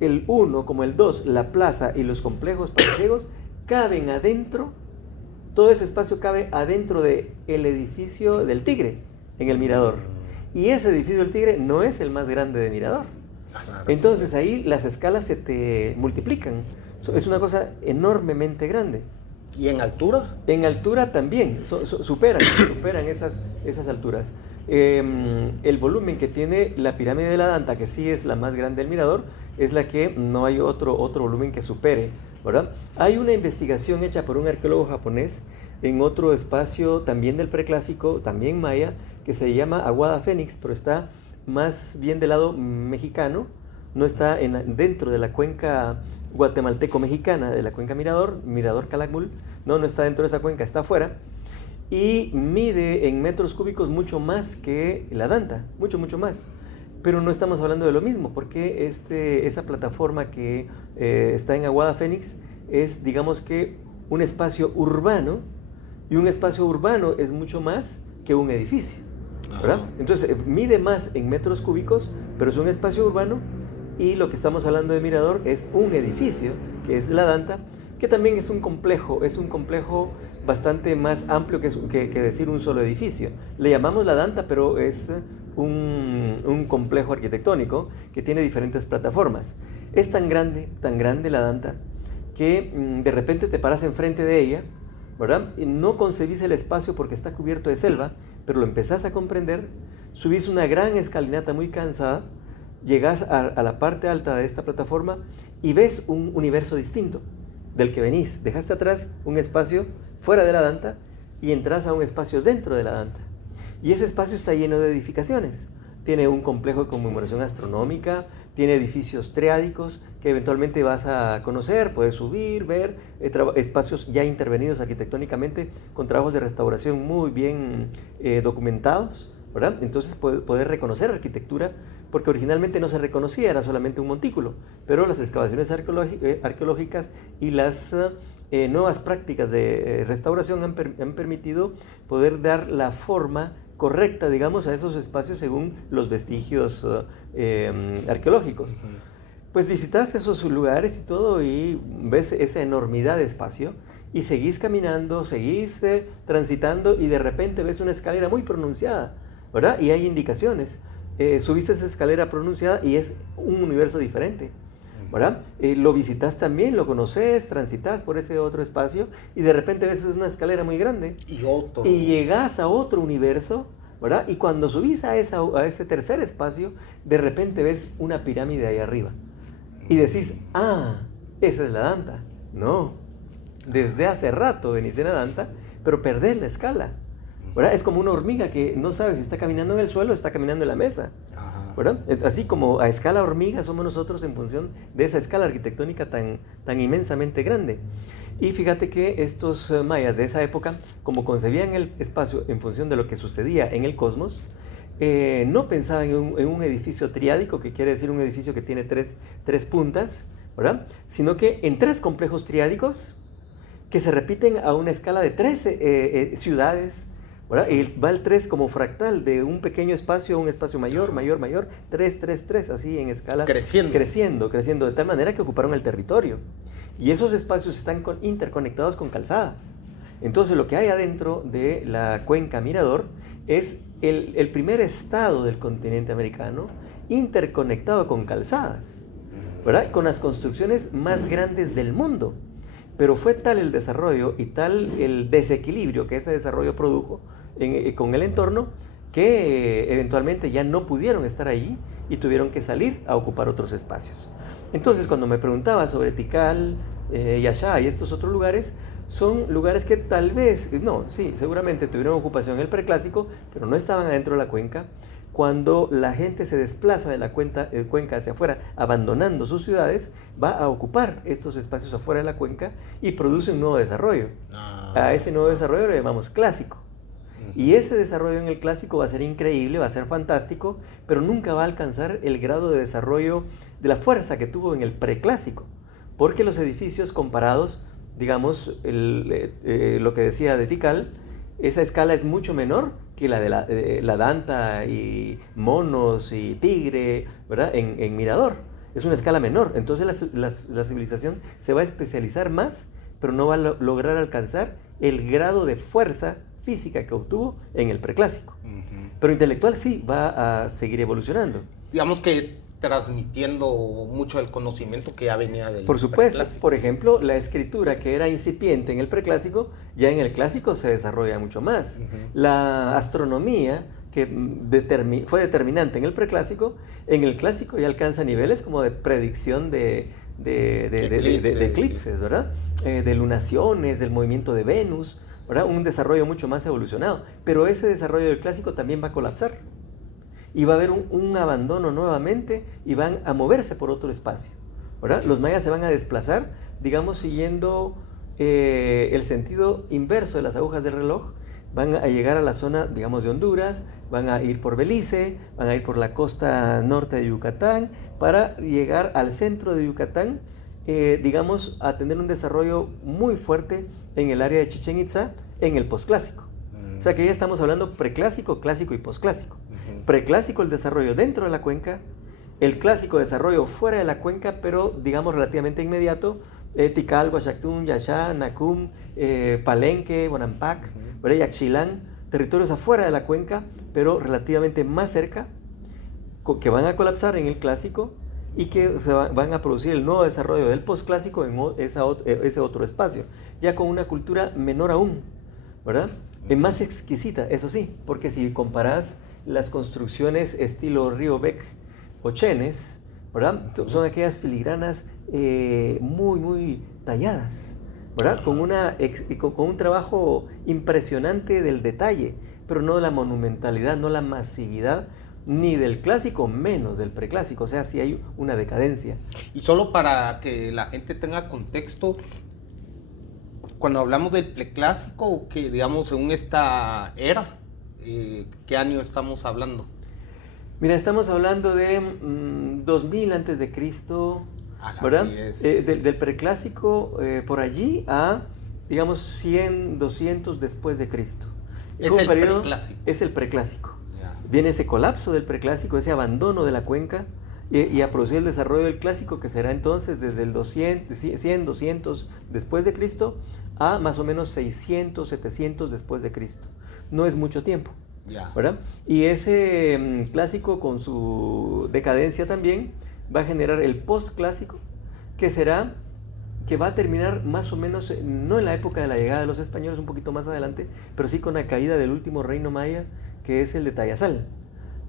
el 1 como el 2, la plaza y los complejos palaciegos, caben adentro, todo ese espacio cabe adentro del edificio del Tigre, en el Mirador. Y ese edificio del Tigre no es el más grande de Mirador. Entonces ahí las escalas se te multiplican. Es una cosa enormemente grande. ¿Y en altura? En altura también, superan esas alturas. El volumen que tiene la pirámide de la Danta, que sí es la más grande del Mirador, es la que no hay otro volumen que supere, ¿verdad? Hay una investigación hecha por un arqueólogo japonés en otro espacio también del preclásico, también maya, que se llama Aguada Fénix, pero está más bien del lado mexicano, no está dentro de la cuenca guatemalteco-mexicana, de la cuenca Mirador Calakmul, no está dentro de esa cuenca, está afuera, y mide en metros cúbicos mucho más que la Danta, mucho más. Pero no estamos hablando de lo mismo, porque esa plataforma que está en Aguada Fénix es, digamos que, un espacio urbano, y un espacio urbano es mucho más que un edificio, ¿verdad? Entonces, mide más en metros cúbicos, pero es un espacio urbano, y lo que estamos hablando de Mirador es un edificio, que es la Danta, que también es un complejo bastante más amplio que decir un solo edificio. Le llamamos la Danta, pero es un complejo arquitectónico que tiene diferentes plataformas. Es tan grande la Danta, que de repente te paras enfrente de ella, ¿verdad? Y no concebís el espacio porque está cubierto de selva, pero lo empezás a comprender, subís una gran escalinata muy cansada, llegás a la parte alta de esta plataforma y ves un universo distinto del que venís. Dejaste atrás un espacio fuera de la Danta y entras a un espacio dentro de la Danta. Y ese espacio está lleno de edificaciones. Tiene un complejo de conmemoración astronómica, tiene edificios triádicos que eventualmente vas a conocer, puedes subir, ver espacios ya intervenidos arquitectónicamente con trabajos de restauración muy bien documentados, ¿verdad? Entonces poder reconocer arquitectura, porque originalmente no se reconocía, era solamente un montículo, pero las excavaciones arqueológicas y las nuevas prácticas de restauración han permitido poder dar la forma correcta, digamos, a esos espacios según los vestigios arqueológicos. Pues visitas esos lugares y todo y ves esa enormidad de espacio y seguís caminando, seguís transitando y de repente ves una escalera muy pronunciada, ¿verdad? Y hay indicaciones. Subiste esa escalera pronunciada y es un universo diferente, ¿verdad? Lo visitas también, lo conoces, transitas por ese otro espacio y de repente ves una escalera muy grande y llegas a otro universo, ¿verdad? Y cuando subís a ese tercer espacio, de repente ves una pirámide ahí arriba y decís, esa es la Danta. No, desde hace rato venís en la Danta, pero perdés la escala, ¿verdad? Es como una hormiga que no sabe si está caminando en el suelo o está caminando en la mesa, ¿verdad? Así como a escala hormiga somos nosotros en función de esa escala arquitectónica tan inmensamente grande. Y fíjate que estos mayas de esa época, como concebían el espacio en función de lo que sucedía en el cosmos, no pensaban en un edificio triádico, que quiere decir un edificio que tiene tres puntas, ¿verdad? Sino que en 3 complejos triádicos que se repiten a una escala de 13 ciudades, ¿verdad? Y va el 3 como fractal de un pequeño espacio a un espacio mayor, 3, así en escala. Creciendo, de tal manera que ocuparon el territorio. Y esos espacios están interconectados con calzadas. Entonces lo que hay adentro de la cuenca Mirador es el primer estado del continente americano interconectado con calzadas, ¿verdad? Con las construcciones más grandes del mundo. Pero fue tal el desarrollo y tal el desequilibrio que ese desarrollo produjo con el entorno que eventualmente ya no pudieron estar allí y tuvieron que salir a ocupar otros espacios. Entonces, cuando me preguntaba sobre Tikal, Yaxha y estos otros lugares, son lugares que tal vez, seguramente tuvieron ocupación en el preclásico, pero no estaban adentro de la cuenca. Cuando la gente se desplaza de la cuenca hacia afuera, abandonando sus ciudades, va a ocupar estos espacios afuera de la cuenca y produce un nuevo desarrollo. A ese nuevo desarrollo le llamamos clásico. Y ese desarrollo en el clásico va a ser increíble, va a ser fantástico, pero nunca va a alcanzar el grado de desarrollo de la fuerza que tuvo en el preclásico. Porque los edificios comparados, digamos, lo que decía de Tikal, esa escala es mucho menor que la de la Danta y Monos y Tigre, ¿verdad? En Mirador. Es una escala menor. Entonces la civilización se va a especializar más, pero no va a lograr alcanzar el grado de fuerza física que obtuvo en el preclásico. Pero intelectual sí va a seguir evolucionando. Digamos que transmitiendo mucho el conocimiento que ya venía del Por supuesto, por ejemplo, la escritura que era incipiente en el preclásico, ya en el clásico se desarrolla mucho más. La astronomía, que fue determinante en el preclásico, en el clásico ya alcanza niveles como de predicción de de eclipses, ¿verdad? De lunaciones, del movimiento de Venus, ¿verdad? Un desarrollo mucho más evolucionado. Pero ese desarrollo del clásico también va a colapsar. Y va a haber un abandono nuevamente y van a moverse por otro espacio, ¿verdad? Los mayas se van a desplazar, digamos, siguiendo el sentido inverso de las agujas del reloj. Van a llegar a la zona, digamos, de Honduras, van a ir por Belice, van a ir por la costa norte de Yucatán, para llegar al centro de Yucatán, digamos, a tener un desarrollo muy fuerte en el área de Chichén Itzá, en el posclásico. O sea que ya estamos hablando preclásico, clásico y posclásico. Preclásico el desarrollo dentro de la cuenca, el clásico desarrollo fuera de la cuenca, pero digamos relativamente inmediato, Tikal, Huachactún, Yaxá, Nacum, Palenque, Bonampak, Yaxchilán, territorios afuera de la cuenca, pero relativamente más cerca, que van a colapsar en el clásico y que van a producir el nuevo desarrollo del posclásico en ese otro espacio, ya con una cultura menor aún, ¿verdad? Más exquisita, eso sí, porque si comparás las construcciones estilo Río Bec o Chenes, ¿verdad? Son aquellas filigranas muy talladas, ¿verdad? Con un trabajo impresionante del detalle, pero no de la monumentalidad, no la masividad, ni del clásico, menos del preclásico. O sea, sí hay una decadencia. Y solo para que la gente tenga contexto, cuando hablamos del preclásico, que digamos según esta era, ¿qué año estamos hablando? Mira, estamos hablando de 2000 antes de Cristo, ¿verdad? Así es. Del preclásico por allí a, digamos, 100, 200 después de Cristo. Es el preclásico. Es el preclásico. Yeah. Viene ese colapso del preclásico, ese abandono de la cuenca y a producir el desarrollo del clásico, que será entonces desde el 100, 200 después de Cristo a más o menos 600, 700 después de Cristo. No es mucho tiempo. Yeah. ¿Verdad? Y ese clásico, con su decadencia también, va a generar el postclásico, que va a terminar más o menos, no en la época de la llegada de los españoles, un poquito más adelante, pero sí con la caída del último reino maya, que es el de Tayasal,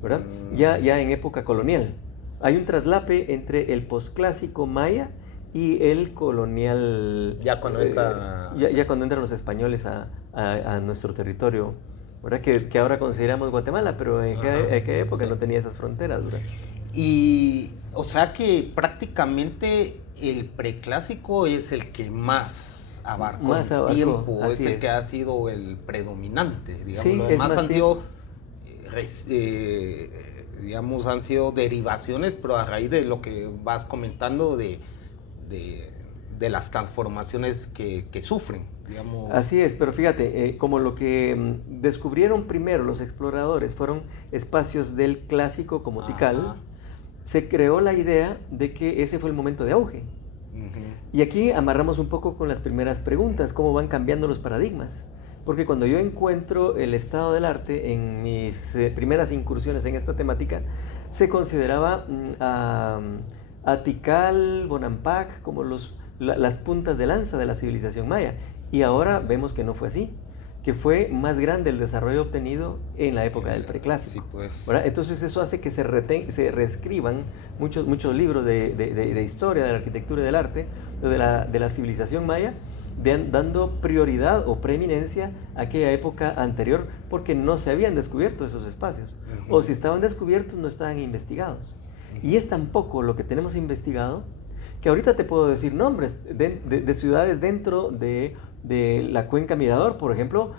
¿verdad? Ya en época colonial. Hay un traslape entre el postclásico maya y el colonial. Ya cuando entra... ya cuando entran los españoles a nuestro territorio, ¿verdad? Que ahora consideramos Guatemala, pero en aquella época no tenía esas fronteras, ¿verdad? Y, o sea que prácticamente el preclásico es el que más abarcó el tiempo, es el que ha sido el predominante, digamos. Sí, Los demás han sido, digamos, han sido derivaciones, pero a raíz de lo que vas comentando de las transformaciones que sufren, digamos. Así es, pero fíjate, como lo que descubrieron primero los exploradores fueron espacios del clásico como Tikal, se creó la idea de que ese fue el momento de auge. Y aquí amarramos un poco con las primeras preguntas, cómo van cambiando los paradigmas. Porque cuando yo encuentro el estado del arte en mis primeras incursiones en esta temática, se consideraba a Tikal, Bonampak como las puntas de lanza de la civilización maya. Y ahora vemos que no fue así, que fue más grande el desarrollo obtenido en la época del preclásico. Sí, pues. ¿Verdad? Entonces eso hace que se reescriban muchos libros de historia, de la arquitectura y del arte, de la civilización maya, dando prioridad o preeminencia a aquella época anterior, porque no se habían descubierto esos espacios. O si estaban descubiertos, no estaban investigados. Y es tan poco lo que tenemos investigado, que ahorita te puedo decir nombres de ciudades dentro de la cuenca Mirador, por ejemplo,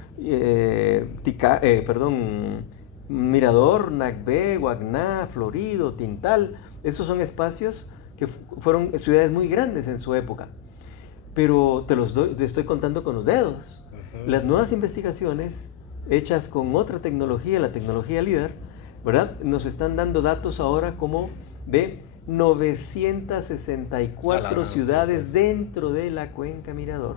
Mirador, Nacbé, Guagná, Florido, Tintal. Esos son espacios que fueron ciudades muy grandes en su época, pero te estoy contando con los dedos. Las nuevas investigaciones hechas con otra tecnología, la tecnología LIDAR, ¿verdad? Nos están dando datos ahora como de 964 ciudades dentro de la cuenca Mirador.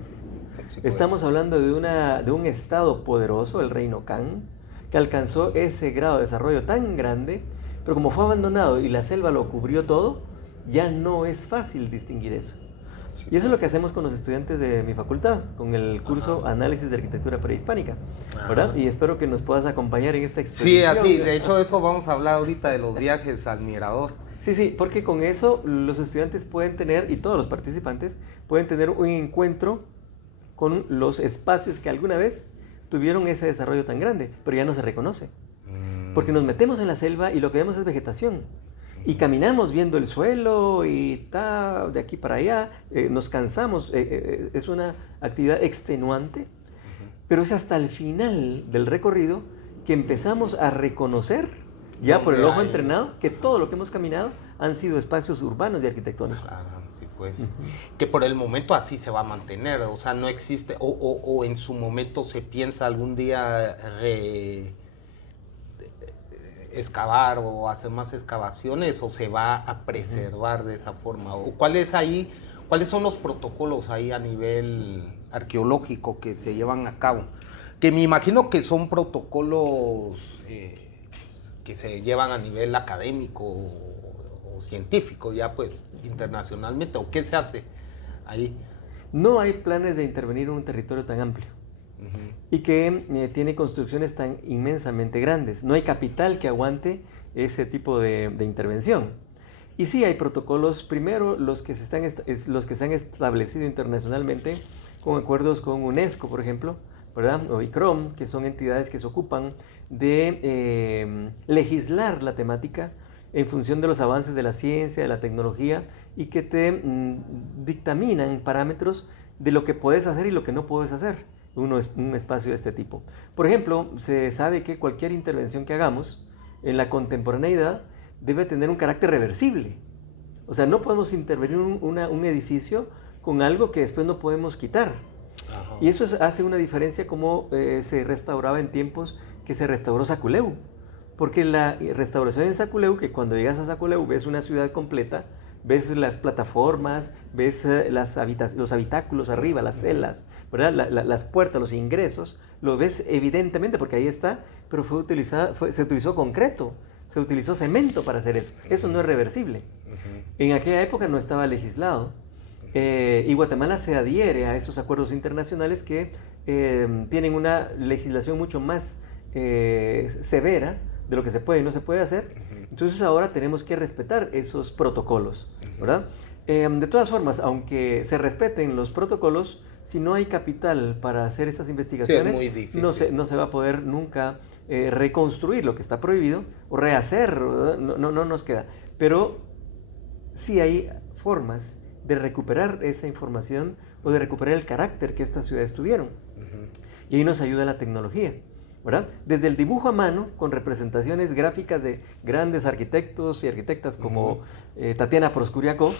Estamos hablando de un estado poderoso, el Reino Can, que alcanzó ese grado de desarrollo tan grande, pero como fue abandonado y la selva lo cubrió todo, ya no es fácil distinguir eso. Y eso es lo que hacemos con los estudiantes de mi facultad, con el curso Análisis de Arquitectura Prehispánica, ¿verdad? Y espero que nos puedas acompañar en esta experiencia. Sí, así, de hecho eso vamos a hablar ahorita de los viajes al Mirador. Sí, sí, porque con eso los estudiantes pueden tener, y todos los participantes, pueden tener un encuentro con los espacios que alguna vez tuvieron ese desarrollo tan grande, pero ya no se reconoce. Porque nos metemos en la selva y lo que vemos es vegetación. Y caminamos viendo el suelo y de aquí para allá, nos cansamos, es una actividad extenuante, pero es hasta el final del recorrido que empezamos a reconocer, ya por el ojo entrenado, que todo lo que hemos caminado han sido espacios urbanos y arquitectónicos. Sí, pues. Que por el momento así se va a mantener, o sea, no existe, o en su momento se piensa algún día excavar o hacer más excavaciones, o se va a preservar de esa forma, o cuáles son los protocolos ahí a nivel arqueológico que se llevan a cabo, que me imagino que son protocolos que se llevan a nivel académico o científico ya pues internacionalmente, o qué se hace ahí. No hay planes de intervenir en un territorio tan amplio y que tiene construcciones tan inmensamente grandes. No hay capital que aguante ese tipo de intervención. Y sí hay protocolos, primero los que se han establecido internacionalmente con acuerdos con UNESCO, por ejemplo, ¿verdad? O ICROM, que son entidades que se ocupan de legislar la temática en función de los avances de la ciencia, de la tecnología, y que te dictaminan parámetros de lo que puedes hacer y lo que no puedes hacer un espacio de este tipo. Por ejemplo, se sabe que cualquier intervención que hagamos en la contemporaneidad debe tener un carácter reversible. O sea, no podemos intervenir un edificio con algo que después no podemos quitar. Ajá. Y eso hace una diferencia como se restauraba en tiempos que se restauró Saculeu. Porque la restauración en Saculeu, que cuando llegas a Saculeu ves una ciudad completa, ves las plataformas, ves los habitáculos arriba, las celas, ¿verdad? Las puertas, los ingresos, lo ves evidentemente porque ahí está, pero se utilizó concreto, se utilizó cemento para hacer eso. Eso no es reversible. En aquella época no estaba legislado. Y Guatemala se adhiere a esos acuerdos internacionales que tienen una legislación mucho más severa de lo que se puede y no se puede hacer. Entonces ahora tenemos que respetar esos protocolos, ¿verdad? De todas formas, aunque se respeten los protocolos, si no hay capital para hacer estas investigaciones, sí, no se va a poder nunca reconstruir lo que está prohibido o rehacer, no nos queda. Pero sí hay formas de recuperar esa información o de recuperar el carácter que estas ciudades tuvieron. Y ahí nos ayuda la tecnología, ¿verdad? Desde el dibujo a mano, con representaciones gráficas de grandes arquitectos y arquitectas como Tatiana Proskuriakov,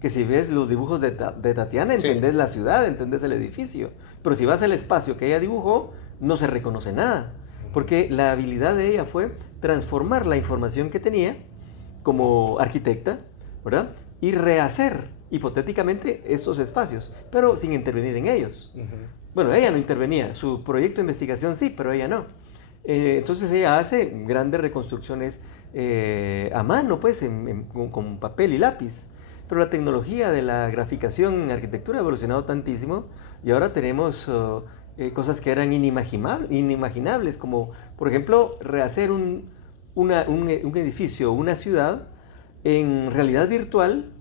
que si ves los dibujos de Tatiana, entendés la ciudad, entendés el edificio. Pero si vas al espacio que ella dibujó, no se reconoce nada. Porque la habilidad de ella fue transformar la información que tenía como arquitecta, ¿verdad? Y rehacer hipotéticamente estos espacios, pero sin intervenir en ellos. Bueno, ella no intervenía, su proyecto de investigación sí, pero ella no. Entonces ella hace grandes reconstrucciones a mano, pues, con papel y lápiz. Pero la tecnología de la graficación en arquitectura ha evolucionado tantísimo y ahora tenemos cosas que eran inimaginables, como, por ejemplo, rehacer un edificio, una ciudad, en realidad virtual.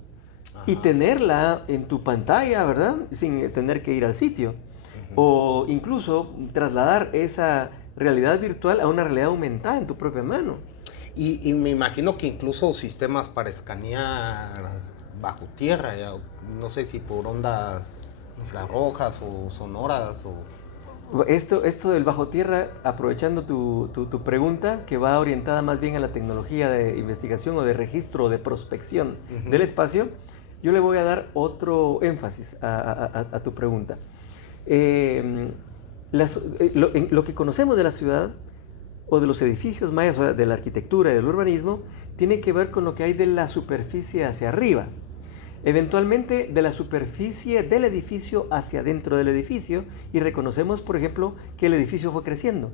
Ajá. Y tenerla en tu pantalla, ¿verdad? Sin tener que ir al sitio. O incluso trasladar esa realidad virtual a una realidad aumentada en tu propia mano. Y me imagino que incluso sistemas para escanear bajo tierra, ya, no sé si por ondas infrarrojas o sonoras o... Esto del bajo tierra, aprovechando tu pregunta, que va orientada más bien a la tecnología de investigación o de registro o de prospección del espacio, yo le voy a dar otro énfasis a tu pregunta. Lo que conocemos de la ciudad o de los edificios mayas, o de la arquitectura y del urbanismo, tiene que ver con lo que hay de la superficie hacia arriba. Eventualmente de la superficie del edificio hacia dentro del edificio, y reconocemos, por ejemplo, que el edificio fue creciendo.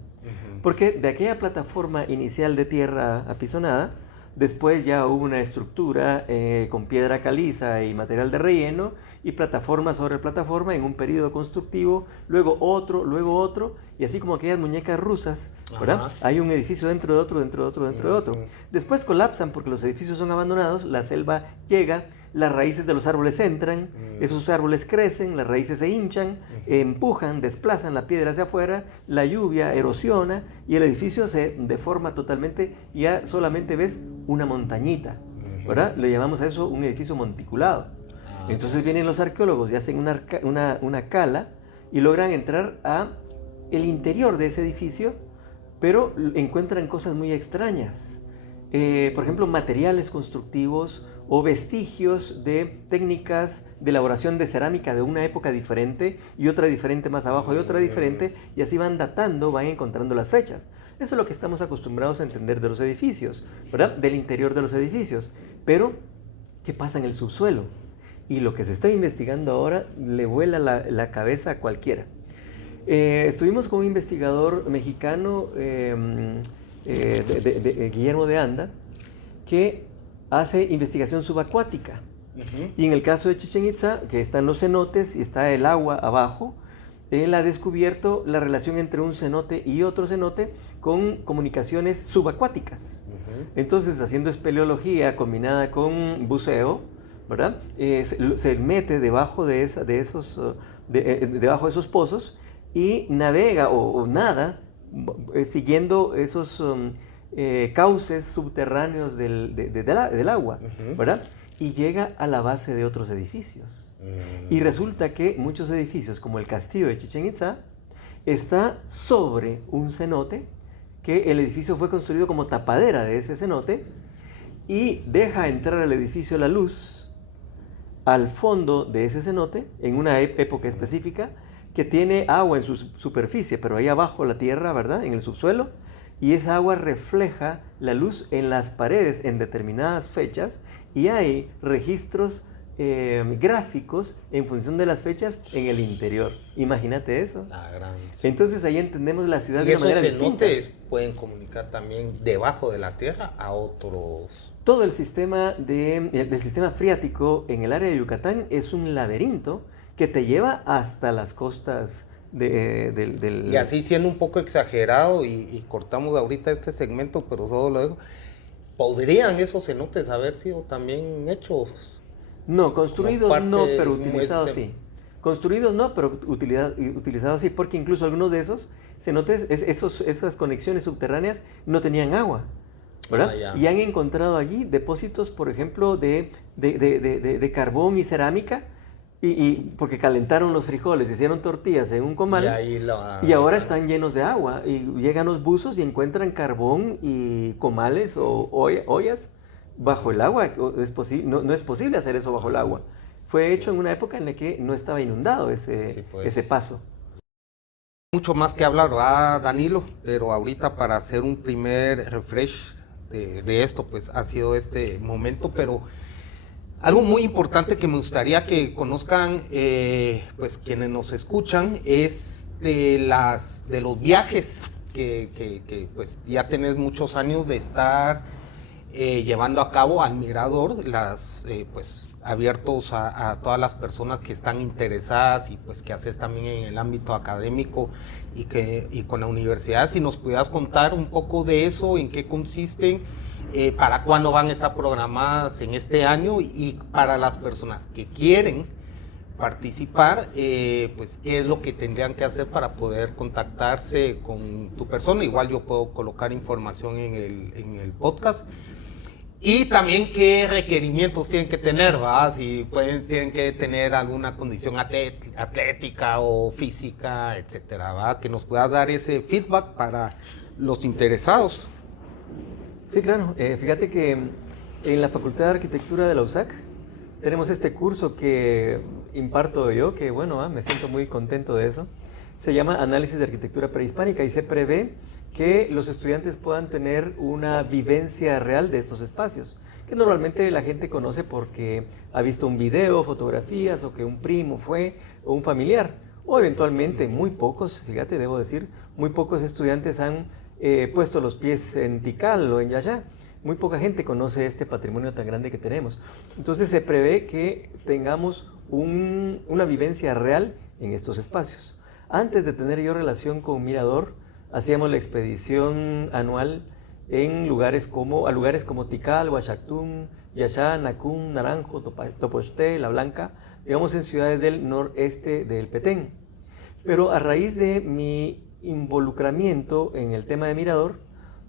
Porque de aquella plataforma inicial de tierra apisonada, después ya hubo una estructura con piedra caliza y material de relleno, y plataforma sobre plataforma en un periodo constructivo, luego otro, y así como aquellas muñecas rusas, ¿verdad? Hay un edificio dentro de otro, dentro de otro, dentro de otro. Después colapsan porque los edificios son abandonados, la selva llega, las raíces de los árboles entran, esos árboles crecen, las raíces se hinchan, empujan, desplazan la piedra hacia afuera, la lluvia erosiona y el edificio se deforma totalmente y ya solamente ves una montañita, ¿verdad? Le llamamos a eso un edificio monticulado. Entonces vienen los arqueólogos y hacen una cala y logran entrar a el interior de ese edificio, pero encuentran cosas muy extrañas. Por ejemplo, materiales constructivos o vestigios de técnicas de elaboración de cerámica de una época diferente y otra diferente más abajo y otra diferente, y así van datando, van encontrando las fechas. Eso es lo que estamos acostumbrados a entender de los edificios, ¿verdad? Del interior de los edificios. Pero, ¿qué pasa en el subsuelo? Y lo que se está investigando ahora le vuela la cabeza a cualquiera. Estuvimos con un investigador mexicano, Guillermo de Anda, que hace investigación subacuática. Y en el caso de Chichén Itzá, que están los cenotes y está el agua abajo, él ha descubierto la relación entre un cenote y otro cenote con comunicaciones subacuáticas. Entonces, haciendo espeleología combinada con buceo, ¿verdad? Se mete debajo de esos pozos y navega o nada siguiendo esos cauces subterráneos del agua, ¿verdad? Y llega a la base de otros edificios. Y resulta que muchos edificios, como el castillo de Chichén Itzá, está sobre un cenote, que el edificio fue construido como tapadera de ese cenote y deja entrar al edificio la luz al fondo de ese cenote en una época específica, que tiene agua en su superficie, pero ahí abajo la tierra, ¿verdad? En el subsuelo, y esa agua refleja la luz en las paredes en determinadas fechas, y hay registros gráficos en función de las fechas en el interior. Imagínate eso. Entonces ahí entendemos la ciudad de una manera distinta. Y esos cenotes pueden comunicar también debajo de la tierra a otros. Todo el sistema del sistema freático en el área de Yucatán es un laberinto que te lleva hasta las costas del... Y así, siendo un poco exagerado, y cortamos ahorita este segmento, pero solo lo dejo, ¿podrían esos cenotes haber sido también hechos? No, construidos no, pero utilizados sí. Construidos no, pero utilizados sí, porque incluso algunos de esos cenotes, esas conexiones subterráneas no tenían agua, ¿verdad? Y han encontrado allí depósitos, por ejemplo, de carbón y cerámica, y porque calentaron los frijoles, hicieron tortillas en un comal, y ahora están llenos de agua, y llegan los buzos y encuentran carbón y comales o ollas bajo el agua. No es posible hacer eso bajo el agua. Fue hecho en una época en la que no estaba inundado ese paso. Mucho más que hablar, ¿verdad, Danilo? Pero ahorita, para hacer un primer refresh de esto, pues ha sido este momento, pero algo muy importante que me gustaría que conozcan, pues quienes nos escuchan, es de los viajes que pues ya tenés muchos años de estar llevando a cabo al Mirador, pues abiertos a todas las personas que están interesadas, y pues que haces también en el ámbito académico y con la universidad. Si nos pudieras contar un poco de eso, en qué consisten, para cuándo van a estar programadas en este año, y para las personas que quieren participar, pues qué es lo que tendrían que hacer para poder contactarse con tu persona. Igual yo puedo colocar información en el podcast. Y también qué requerimientos tienen que tener, ¿verdad? Si tienen que tener alguna condición atlética o física, etcétera, ¿verdad? Que nos puedas dar ese feedback para los interesados. Sí, claro. Fíjate que en la Facultad de Arquitectura de la USAC tenemos este curso que imparto yo, que bueno, me siento muy contento de eso. Se llama Análisis de Arquitectura Prehispánica, y se prevé que los estudiantes puedan tener una vivencia real de estos espacios, que normalmente la gente conoce porque ha visto un video, fotografías, o que un primo fue, o un familiar, o eventualmente muy pocos, fíjate, debo decir, muy pocos estudiantes han puesto los pies en Tikal o en Yayá. Muy poca gente conoce este patrimonio tan grande que tenemos. Entonces se prevé que tengamos una vivencia real en estos espacios. Antes de tener yo relación con Mirador, hacíamos la expedición anual en lugares como Tikal, Huachactún, Yaxá, Nacún, Naranjo, Topozté, La Blanca, digamos en ciudades del noreste del Petén. Pero a raíz de mi involucramiento en el tema de Mirador,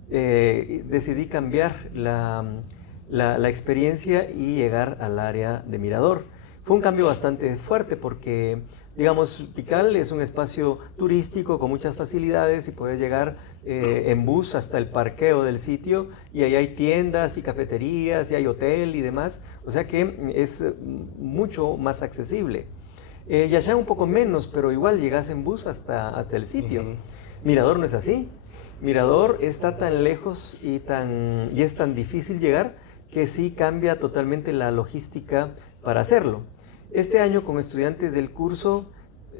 decidí cambiar la experiencia y llegar al área de Mirador. Fue un cambio bastante fuerte porque, digamos, Tikal es un espacio turístico con muchas facilidades y puedes llegar en bus hasta el parqueo del sitio y ahí hay tiendas y cafeterías y hay hotel y demás, o sea que es mucho más accesible. Yaxá un poco menos, pero igual llegas en bus hasta el sitio. Mirador no es así. Mirador está tan lejos y es tan difícil llegar que sí cambia totalmente la logística para hacerlo. Este año con estudiantes del curso,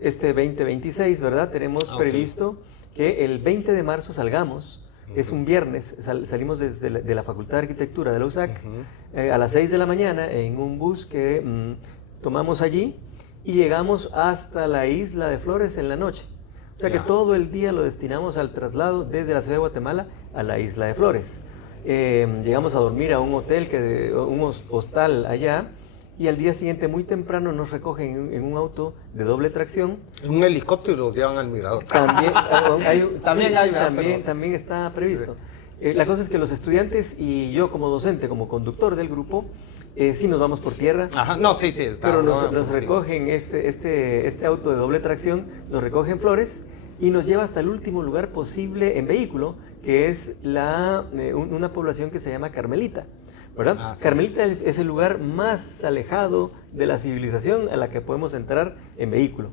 este 2026, ¿verdad? Tenemos previsto que el 20 de marzo salgamos, es un viernes, salimos de la Facultad de Arquitectura de la USAC a las 6 de la mañana en un bus que tomamos allí y llegamos hasta la isla de Flores en la noche. O sea que todo el día lo destinamos al traslado desde la ciudad de Guatemala a la isla de Flores. Llegamos a dormir a un hotel, un hostal allá, y al día siguiente muy temprano nos recogen en un auto de doble tracción. Un helicóptero y los llevan al Mirador. También está previsto. La cosa es que los estudiantes y yo como docente, como conductor del grupo, sí nos vamos por tierra. Ajá, no, sí, está. Pero nos recogen este auto de doble tracción, nos recoge en Flores y nos lleva hasta el último lugar posible en vehículo, que es una población que se llama Carmelita, ¿verdad? Sí. Carmelita es el lugar más alejado de la civilización a la que podemos entrar en vehículo.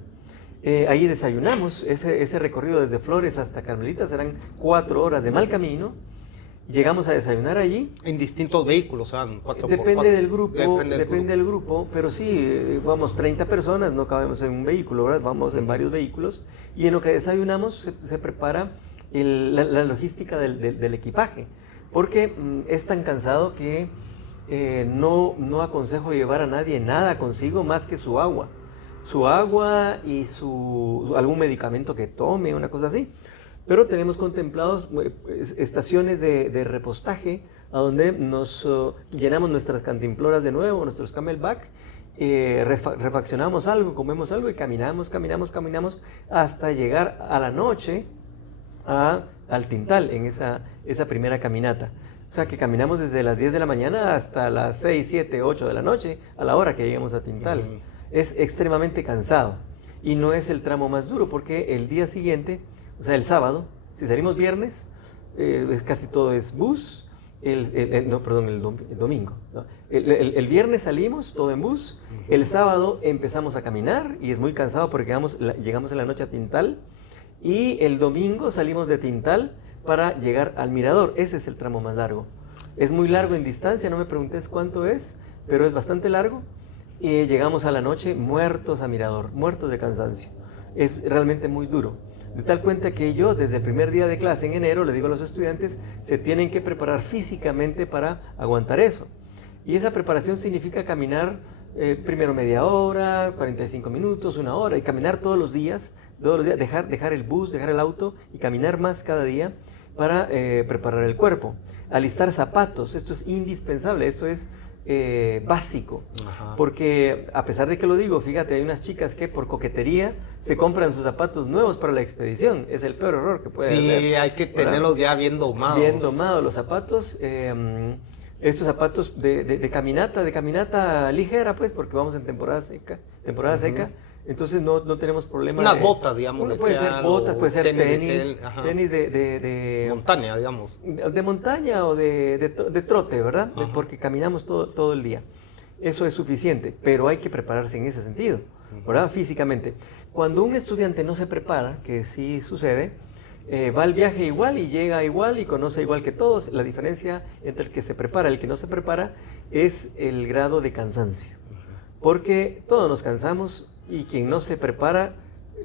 Ahí desayunamos, ese recorrido desde Flores hasta Carmelita serán 4 horas de mal camino. Llegamos a desayunar allí. En distintos vehículos, o sea, 4x4. Depende del grupo, pero sí, vamos 30 personas, no cabemos en un vehículo, ¿verdad? Vamos en varios vehículos y en lo que desayunamos se prepara la logística del equipaje, porque es tan cansado que no aconsejo llevar a nadie nada consigo más que su agua y algún medicamento que tome, una cosa así. Pero tenemos contemplados estaciones de repostaje a donde nos llenamos nuestras cantimploras de nuevo, nuestros camelback, refaccionamos algo, comemos algo y caminamos hasta llegar a la noche al Tintal en esa primera caminata. O sea que caminamos desde las 10 de la mañana hasta las 6, 7, 8 de la noche a la hora que lleguemos a Tintal. Es extremadamente cansado y no es el tramo más duro porque el día siguiente, o sea, el sábado, si salimos viernes, casi todo es bus, el domingo. ¿No? El viernes salimos, todo en bus, el sábado empezamos a caminar y es muy cansado porque llegamos en la noche a Tintal y el domingo salimos de Tintal para llegar al Mirador. Ese es el tramo más largo. Es muy largo en distancia, no me preguntes cuánto es, pero es bastante largo y llegamos a la noche muertos a Mirador, muertos de cansancio. Es realmente muy duro. De tal cuenta que yo desde el primer día de clase en enero le digo a los estudiantes, se tienen que preparar físicamente para aguantar eso. Y esa preparación significa caminar primero media hora, 45 minutos, 1 hora, y caminar todos los días, dejar el bus, dejar el auto y caminar más cada día para preparar el cuerpo. Alistar zapatos, esto es indispensable, esto es básico. Ajá. Porque a pesar de que lo digo, fíjate, hay unas chicas que por coquetería se compran sus zapatos nuevos para la expedición. Es el peor error que puede hacer. Sí, hay que tenerlos ya bien domados. Bien domados los zapatos. Estos zapatos de caminata ligera, pues, porque vamos en temporada seca. Entonces no tenemos problema. Unas botas, digamos. Puede ser botas, puede ser tenis de montaña, digamos. De montaña o de trote, ¿verdad? Ajá. Porque caminamos todo el día. Eso es suficiente, pero hay que prepararse en ese sentido, ¿verdad? Físicamente. Cuando un estudiante no se prepara, que sí sucede, va al viaje igual y llega igual y conoce igual que todos. La diferencia entre el que se prepara y el que no se prepara es el grado de cansancio. Porque todos nos cansamos. Y quien no se prepara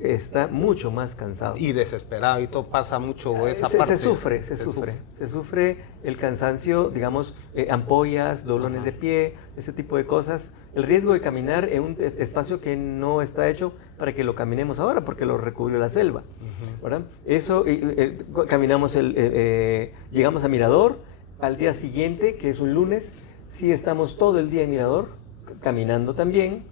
está mucho más cansado. Y desesperado, y todo pasa mucho esa parte. Se sufre el cansancio, digamos, ampollas, dolores de pie, ese tipo de cosas. El riesgo de caminar en un espacio que no está hecho para que lo caminemos ahora, porque lo recubrió la selva, ¿verdad? Eso, caminamos, llegamos a Mirador, al día siguiente, que es un lunes, sí estamos todo el día en Mirador, caminando también.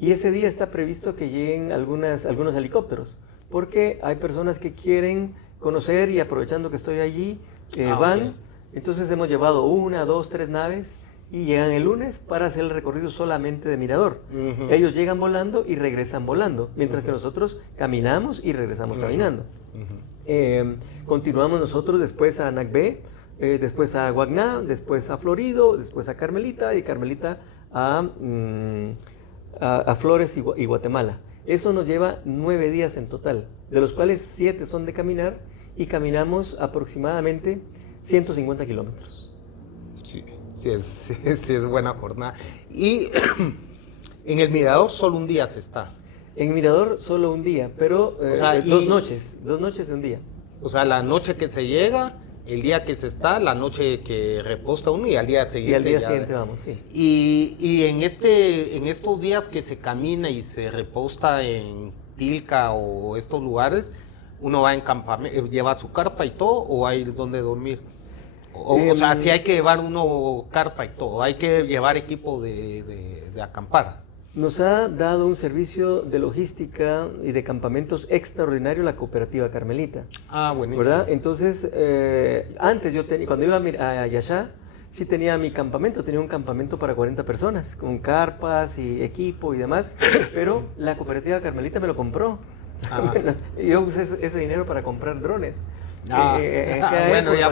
Y ese día está previsto que lleguen algunos helicópteros, porque hay personas que quieren conocer y aprovechando que estoy allí, van. Okay. Entonces hemos llevado 1, 2, 3 naves y llegan el lunes para hacer el recorrido solamente de Mirador. Ellos llegan volando y regresan volando, mientras que nosotros caminamos y regresamos caminando. Continuamos nosotros después a Nacbé, después a Guagná, después a Florido, después a Carmelita y Carmelita a Flores y Guatemala. Eso nos lleva 9 días en total, de los cuales 7 son de caminar y caminamos aproximadamente 150 kilómetros. Sí es buena jornada. Y en el Mirador solo un día se está. En Mirador solo un día, pero o sea, 2 noches y un día. O sea, la noche que se llega, el día que se está, la noche que reposta uno y al día siguiente. Y al día siguiente vamos, sí. Y en estos días que se camina y se reposta en Tilca o estos lugares, uno va en campamento, lleva su carpa y todo, o hay donde dormir. O sea, si hay que llevar uno carpa y todo, hay que llevar equipo de acampar. Nos ha dado un servicio de logística y de campamentos extraordinario la cooperativa Carmelita. Buenísimo. ¿Verdad? Entonces, antes yo tenía, cuando iba a Yaxá, sí tenía mi campamento, tenía un campamento para 40 personas, con carpas y equipo y demás, pero la cooperativa Carmelita me lo compró. Yo usé ese dinero para comprar drones. Bueno, ya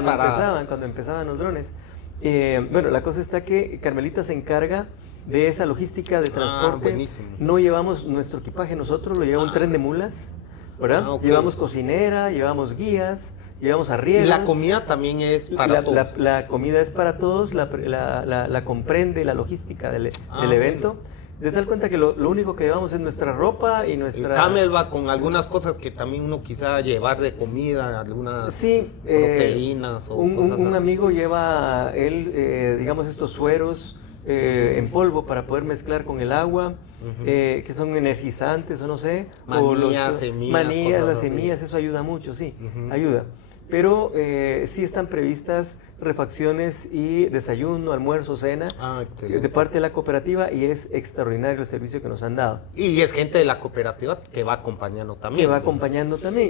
cuando empezaban los drones. Bueno, la cosa está que Carmelita se encarga de esa logística de transporte. Buenísimo. No llevamos nuestro equipaje nosotros, lo lleva un tren de mulas, ¿verdad? Okay. Llevamos cocinera, llevamos guías, llevamos arrieros. ¿Y la comida también es para todos? La comida es para todos, la comprende la logística del evento. De tal cuenta que lo único que llevamos es nuestra ropa y nuestra... El camel va con algunas cosas que también uno quizá llevar de comida, algunas proteínas o cosas así. Un amigo lleva, digamos, estos sueros en polvo para poder mezclar con el agua, que son energizantes o no sé. Semillas. Las semillas, eso ayuda mucho, sí, ayuda. Pero sí están previstas refacciones y desayuno, almuerzo, cena de parte de la cooperativa y es extraordinario el servicio que nos han dado. Y es gente de la cooperativa que va acompañando también.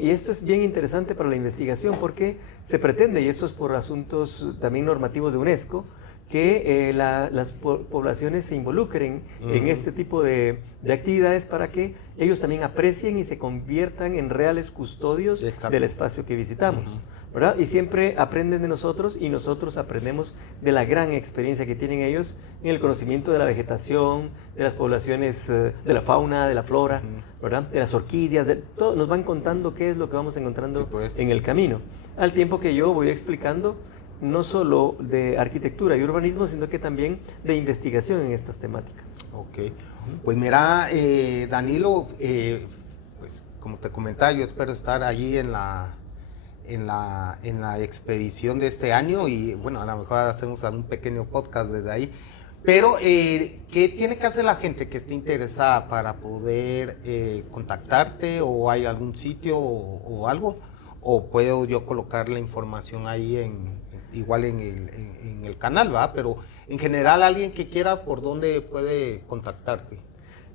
Y esto es bien interesante para la investigación porque se pretende, y esto es por asuntos también normativos de UNESCO, que las poblaciones se involucren en este tipo de actividades para que ellos también aprecien y se conviertan en reales custodios del espacio que visitamos, ¿verdad? Y siempre aprenden de nosotros y nosotros aprendemos de la gran experiencia que tienen ellos en el conocimiento de la vegetación, de las poblaciones, de la fauna, de la flora, ¿verdad? De las orquídeas, todo, nos van contando qué es lo que vamos encontrando en el camino, al tiempo que yo voy explicando no solo de arquitectura y urbanismo, sino que también de investigación en estas temáticas. Ok, pues mira, Danilo, pues como te comentaba, yo espero estar allí en la expedición de este año y bueno, a lo mejor hacemos un pequeño podcast desde ahí. Pero, ¿qué tiene que hacer la gente que esté interesada para poder contactarte o hay algún sitio o algo? ¿O puedo yo colocar la información ahí igual en el canal, ¿verdad? Pero en general alguien que quiera, ¿por dónde puede contactarte?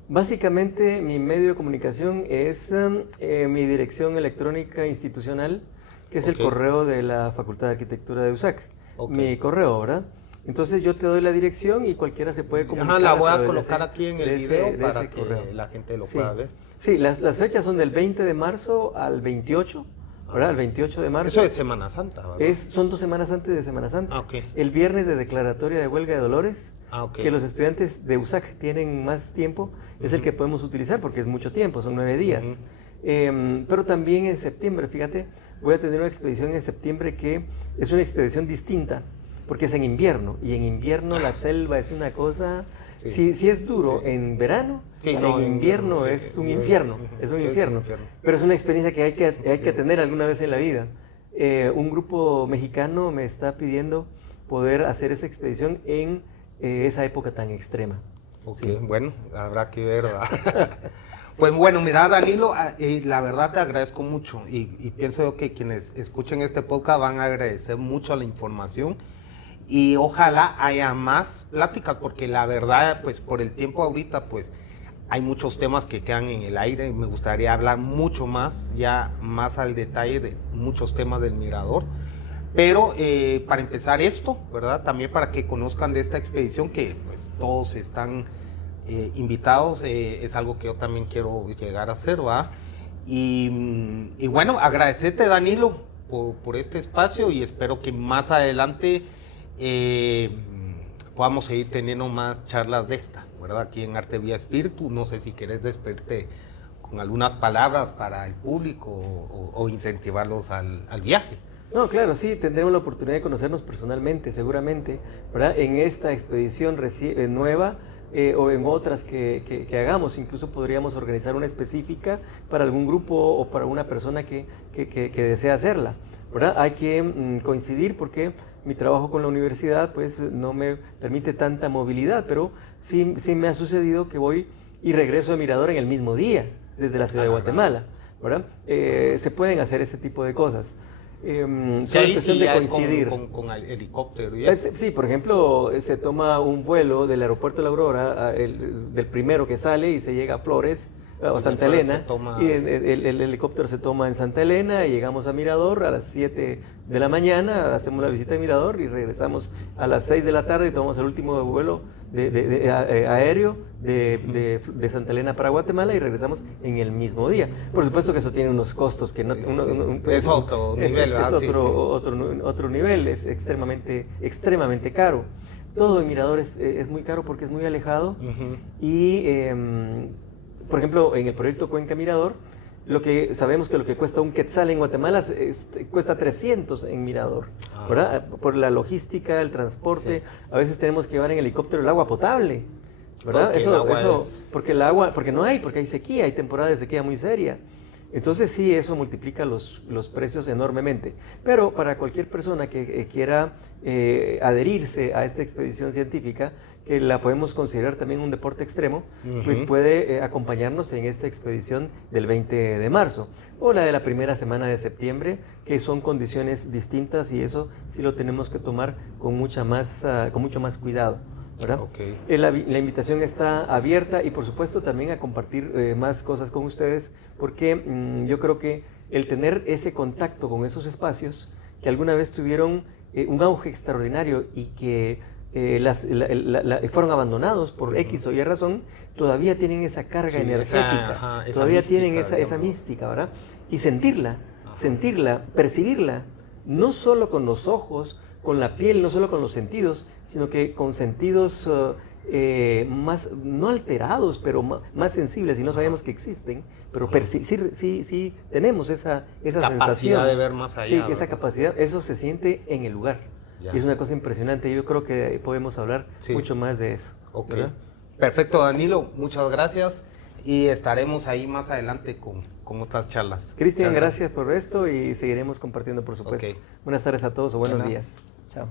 Básicamente mi medio de comunicación es mi dirección electrónica institucional, que es el correo de la Facultad de Arquitectura de USAC. Mi correo, ¿verdad? Entonces yo te doy la dirección y cualquiera se puede comunicar. La voy a colocar aquí en el video para que la gente lo pueda ver. Sí, las fechas son del 20 de marzo al 28. ¿Verdad? El 28 de marzo. Eso es Semana Santa, ¿verdad? Son 2 semanas antes de Semana Santa. Okay. El viernes de declaratoria de huelga de Dolores, okay, que los estudiantes de USAC tienen más tiempo, es el que podemos utilizar porque es mucho tiempo, son 9 días. Pero también en septiembre, fíjate, voy a tener una expedición en septiembre que es una expedición distinta, porque es en invierno, y en invierno la selva es una cosa... Si es duro en verano, en invierno es un infierno, pero es una experiencia que hay que tener alguna vez en la vida. Un grupo mexicano me está pidiendo poder hacer esa expedición en esa época tan extrema. Bueno, habrá que ver, ¿verdad? Pues bueno, mira, Danilo, la verdad te agradezco mucho y pienso que quienes escuchen este podcast van a agradecer mucho la información. Y ojalá haya más pláticas, porque la verdad, pues por el tiempo ahorita, pues hay muchos temas que quedan en el aire. Me gustaría hablar mucho más, ya más al detalle de muchos temas del Mirador. Pero para empezar esto, ¿verdad? También para que conozcan de esta expedición, que pues todos están invitados, es algo que yo también quiero llegar a hacer, ¿verdad? Y bueno, agradecerte, Danilo, por este espacio, y espero que más adelante podamos seguir teniendo más charlas de esta, ¿verdad? Aquí en Arte Vía Espíritu. No sé si quieres despedirte con algunas palabras para el público o incentivarlos al viaje. No, claro, sí, tendremos la oportunidad de conocernos personalmente, seguramente, ¿verdad? En esta expedición nueva o en otras que hagamos. Incluso podríamos organizar una específica para algún grupo o para una persona que desea hacerla, ¿verdad? Hay que coincidir, porque mi trabajo con la universidad pues no me permite tanta movilidad, pero sí me ha sucedido que voy y regreso de Mirador en el mismo día, desde la ciudad de Guatemala, ¿verdad? Se pueden hacer ese tipo de cosas. Solo cuestión de coincidir. Con el helicóptero y eso. Sí, por ejemplo, se toma un vuelo del aeropuerto de La Aurora, del primero que sale, y se llega a Flores, o Santa Elena, y el helicóptero se toma en Santa Elena, y llegamos a Mirador a las 7 de la mañana, hacemos la visita de Mirador y regresamos a las 6 de la tarde y tomamos el último vuelo aéreo de Santa Elena para Guatemala, y regresamos en el mismo día. Por supuesto que eso tiene unos costos que no... Es otro nivel. Otro nivel, es extremadamente caro. Todo en Mirador es muy caro porque es muy alejado, y... por ejemplo, en el proyecto Cuenca Mirador, sabemos que lo que cuesta un quetzal en Guatemala cuesta 300 en Mirador, ¿verdad? Por la logística, el transporte. A veces tenemos que llevar en helicóptero el agua potable, ¿verdad? Porque hay sequía, hay temporada de sequía muy seria. Entonces sí, eso multiplica los precios enormemente. Pero para cualquier persona que quiera adherirse a esta expedición científica, que la podemos considerar también un deporte extremo, pues puede acompañarnos en esta expedición del 20 de marzo o la de la primera semana de septiembre, que son condiciones distintas, y eso sí lo tenemos que tomar con mucho más cuidado, ¿verdad? La invitación está abierta, y por supuesto también a compartir más cosas con ustedes, porque yo creo que el tener ese contacto con esos espacios que alguna vez tuvieron un auge extraordinario y que fueron abandonados por X o Y razón, todavía tienen esa carga energética, todavía tienen esa mística, ¿verdad? Y sentirla, percibirla, no solo con los ojos, con la piel, no solo con los sentidos, sino que con sentidos más, no alterados, pero más sensibles, y no sabemos que existen, pero sí tenemos esa capacidad sensación de ver más allá. Sí, esa capacidad, eso se siente en el lugar. Y es una cosa impresionante. Yo creo que podemos hablar mucho más de eso. ¿Verdad? Perfecto, Danilo, muchas gracias, y estaremos ahí más adelante con otras charlas. Cristian, gracias por esto, y seguiremos compartiendo, por supuesto. Buenas tardes a todos, o buenos días. Chao.